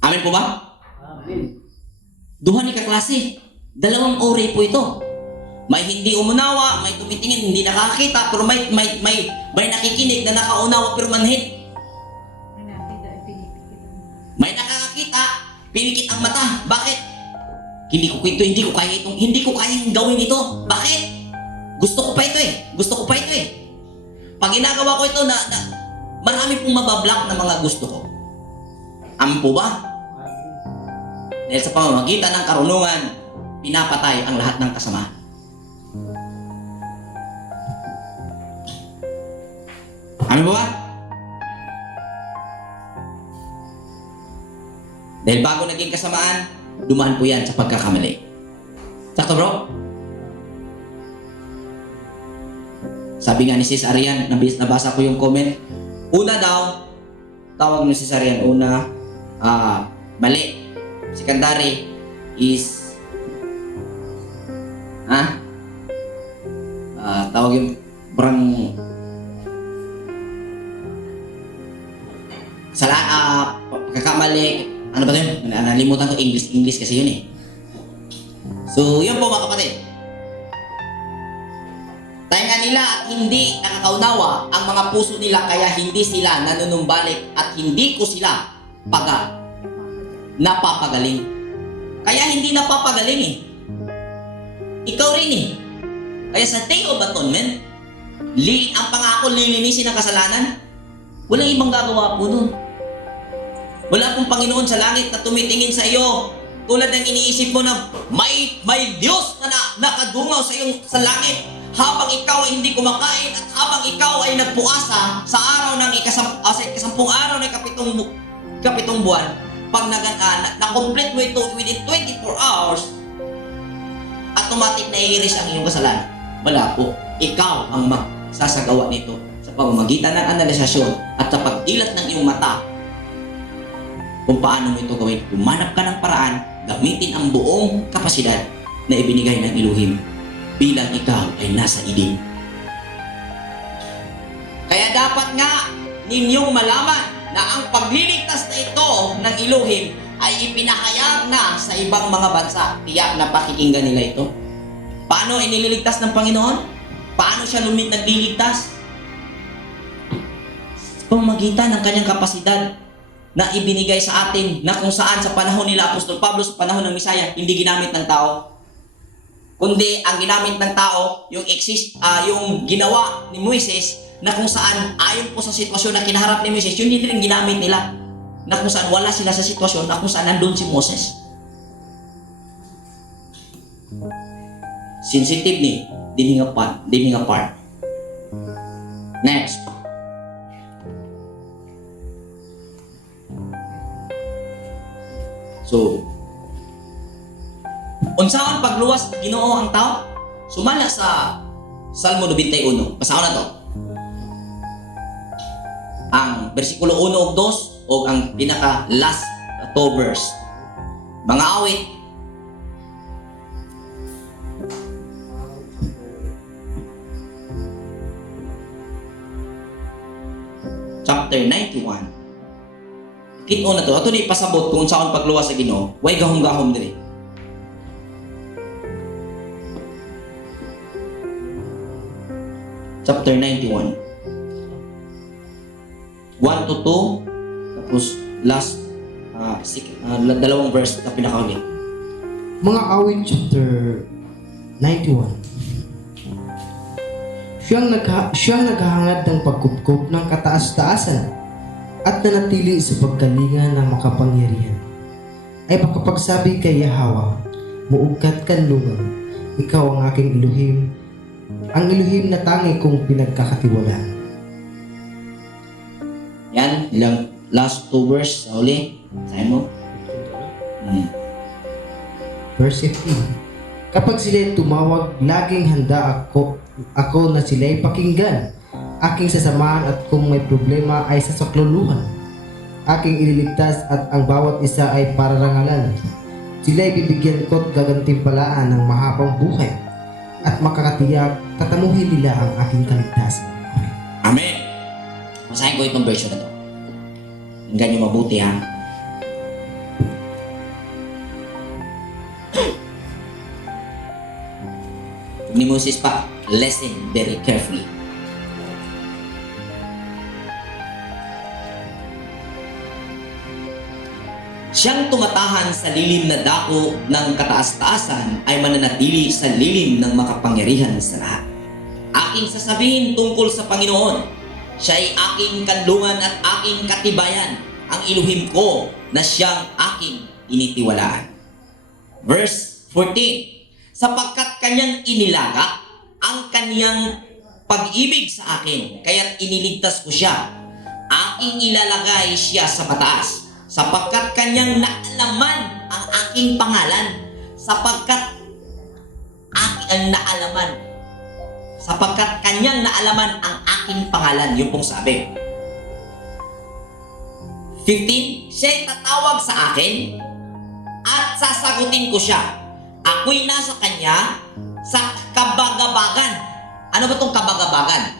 Amen po ba? Amen. Duha ni kaklase. Dalawang uri po ito. May hindi umunawa, may tumitingin, hindi nakakita, pero may nakikinig na nakaunawa pero manhid. May nakakakita, pinikit ang mata. Bakit? Hindi ko kaya gawin ito. Bakit? Gusto ko pa ito eh. Pag ginagawa ko ito marami pong mabablock na mga gusto ko. Amen po ba? Dahil sa pamamagitan ng karunungan, pinapatay ang lahat ng kasamaan. Amen ba? Dahil bago naging kasamaan, dumaan po yan sa pagkakamali. Sakto bro? Sabi nga ni Sis Arian, nabasa ko yung comment. Una daw, tawag ni Sis Arian, mali. Secondary is tawag yung parang pagkakamali, ano ba yun? Nalimutan ko English kasi yun eh. So yun po mga kapatid, tainga nila at hindi nakakaunawa ang mga puso nila, kaya hindi sila nanunumbalik at hindi ko sila napapagaling. Kaya hindi napapagaling eh. Ikaw rin eh. Kaya sa Day of Atonement, ang pangako lilinisin ang kasalanan, walang ibang gagawa po nun. Wala pong Panginoon sa langit na tumitingin sa iyo tulad ng iniisip mo na may Diyos na nakadungaw sa langit habang ikaw ay hindi kumakain at habang ikaw ay nagpuasa sa araw ng ikasampung araw ng kapitong buwan. Pag na-complete mo ito within 24 hours, automatic na i-erase ang iyong kasalanan. Wala po. Ikaw ang magsasagawa nito sa pamamagitan ng analisasyon at sa pagdilat ng iyong mata kung paano mo ito gawin. Humanap ka ng paraan, gamitin ang buong kapasidad na ibinigay ng Elohim bilang ikaw ay nasa idin. Kaya dapat nga ninyong malaman na ang pagliligtas na ito ng Elohim ay ipinahayag na sa ibang mga bansa. Tiyak na pakikinggan nila ito. Paano inililigtas ng Panginoon? Paano siya nagliligtas? Sa pamamagitan ng kanyang kapasidad na ibinigay sa atin, na kung saan sa panahon nila Apostol Pablo, sa panahon ng Misaya, hindi ginamit ng tao. Kundi ang ginamit ng tao, yung ginawa ni Moises, na kung saan ayon po sa sitwasyon na kinaharap ni Moises, yun din rin ginamit nila. Na kung saan wala sila sa sitwasyon, na kung saan nandun si Moses. Sensitive ni, dining apart. Next. So, unsaon pagluwas Ginoo ang tao? Sumala sa Salmo 91. Pasahon na to. Ang bersikulo 1 ug 2 o ang pinaka last 2 verse. Mga awit. Chapter 91. Kito na to. Ato ni pasabot kung saan pagluwas sa Ginoo. Way gahom-gahom diri. Chapter 91. 1 to 2. Tapos last dalawang verse na pinakauli. Mga awit chapter 91. Siyang naghahangad ng pagkupkup ng kataas-taasan at nanatili sa pagkalinga ng makapangyarihan. Ay makapagsabi kay Yahweh, muugkat kanlungan, ikaw ang aking Elohim, ang Elohim na tangi kong pinagkakatiwalaan. Yan, ilang last 2 verse sa uli. Sabi mo? Verse 15. Kapag sila'y tumawag, laging handa ako na sila'y pakinggan. Aking sasamahan at kung may problema ay sasakluluhan. Aking ililigtas at ang bawat isa ay pararangalan. Sila'y bibigyan ko't gagantimpalaan ng mahabang buhay. At makakatiyak, tatamuhin nila ang aking kaligtasan. Amen. Masahin ko itong version na to. Tingnan nyo mabuti ha. Ni Moses pa, listen very carefully. Siyang tumatahan sa lilim na dako ng kataas-taasan ay mananatili sa lilim ng makapangyarihan sa lahat. Aking sasabihin tungkol sa Panginoon, siya ay aking kanlungan at aking katibayan, ang Elohim ko na siyang aking initiwalaan. Verse 14. Sapagkat kanyang inilaga ang kanyang pag-ibig sa akin, kaya't iniligtas ko siya. Aking ilalagay siya sa mataas, sapagkat kanyang naalaman ang aking pangalan, sapagkat kanyang naalaman ang aking pangalan. Yun pong sabi. 15. Siya'y tatawag sa akin at sasagutin ko siya. Ako'y nasa kanya sa kabagabagan. Ano ba itong kabagabagan?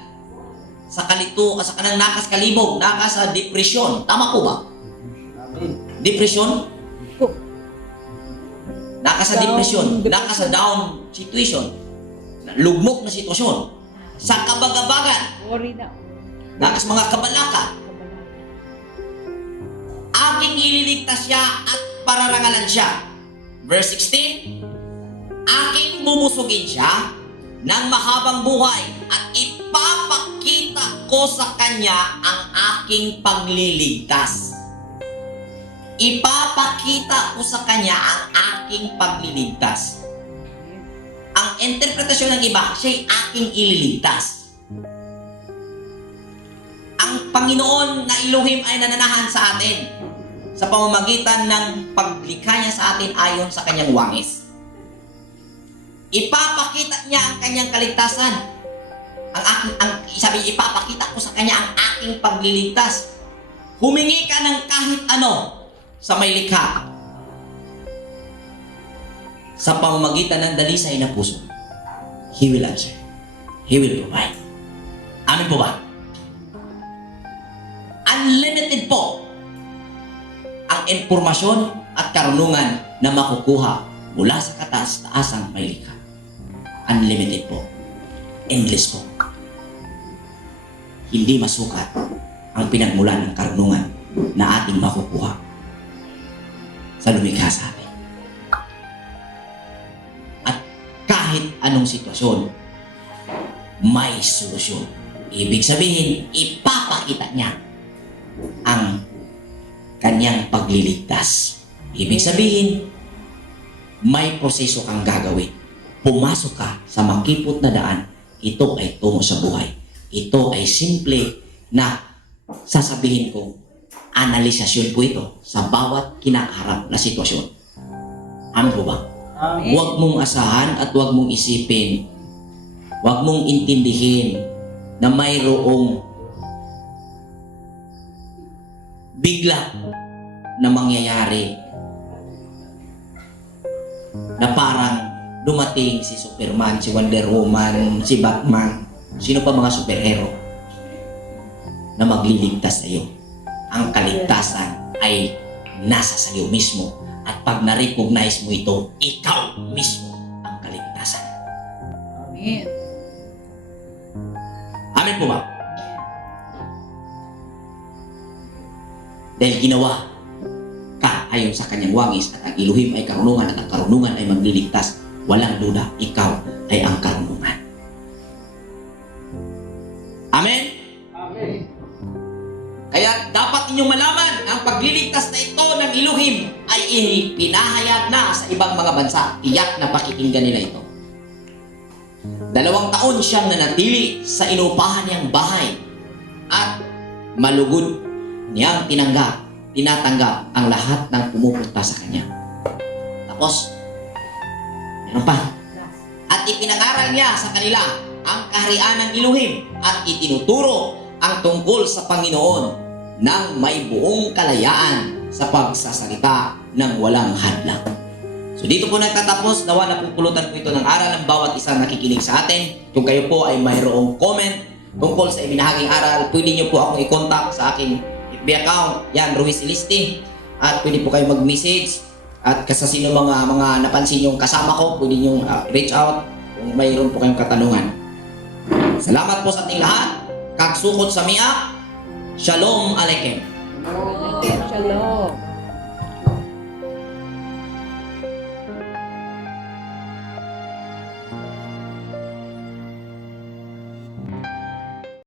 Sa kanang nakas kalibog, nakas sa depresyon. Tama po ba? Amen. Depression? Nakas sa depression, nakas sa down situation. Lugmok na sitwasyon. Sa kabagabagan, Worry na. nakas mga kabalaka. Aking ililigtas siya at pararangalan siya. Verse 16. Aking bumusugin siya ng mahabang buhay at ipapakita ko sa kanya ang aking pagliligtas. Ipapakita ko sa kanya ang aking pagliligtas. Ang interpretasyon ng iba, siya'y aking ililigtas. Ang Panginoon na Elohim ay nananahan sa atin sa pamamagitan ng paglikha niya sa atin ayon sa kanyang wangis. Ipapakita niya ang kanyang kaligtasan. Sabi, ipapakita ko sa kanya ang aking pagliligtas. Humingi ka ng kahit ano sa may likha. Sa pamamagitan ng dalisay na puso, He will answer. He will provide. Amin po ba? Unlimited po ang impormasyon at karunungan na makukuha mula sa kataas-taasang may likha. Unlimited po. Endless po. Hindi masukat ang pinagmulan ng karunungan na ating makukuha sa lumikha sa atin. At kahit anong sitwasyon, may solusyon. Ibig sabihin, ipapakita niya ang kanyang pagliligtas. Ibig sabihin, may proseso kang gagawin. Pumasok ka sa makipot na daan, ito ay tungo sa buhay. Ito ay simple na sasabihin ko, analisasyon po ito sa bawat kinakaharap na sitwasyon. Amen po ba? Amen. Huwag mong asahan at huwag mong isipin, huwag mong intindihin na mayroong bigla na mangyayari na parang dumating si Superman, si Wonder Woman, si Batman, sino pa mga superhero na magliligtas sa iyo. Ang kaligtasan ay nasa sa iyo mismo. At pag na-recognize mo ito, ikaw mismo ang kaligtasan. Amen. Amen po ba? Dahil ginawa ka ayon sa kanyang wangis at ang Elohim ay karunungan at ang karunungan ay magliligtas. Walang duda, ikaw ay ang karunungan. Amen? Amen. Kaya dapat ninyong malaman na ang pagliligtas na ito ng Elohim ay pinahayag na sa ibang mga bansa. Tiyak na pakikinggan nila ito. 2 taon siyang nanatili sa inupahan niyang bahay at malugod niyang tinatanggap ang lahat ng pumupunta sa kanya. Tapos, meron pa. At ipinangaral niya sa kanila ang kaharian ng Elohim at itinuturo ang tungkol sa Panginoon ng may buong kalayaan sa pagsasalita ng walang hadlang. So dito po nagtatapos, nawa na pupulutan po ito ng aral ng bawat isang nakikinig sa atin. Kung kayo po ay mayroong comment tungkol sa ibinahaging aral, pwede niyo po akong i-contact sa aking FB account, yan, Ruiz Ilisti. At pwede po kayo mag-message. At sa sino mga napansin yung kasama ko, pwede niyo reach out kung mayroon po kayong katanungan. Salamat po sa ating lahat. Kagsukot sa miyak. Shalom Aleichem. Shalom.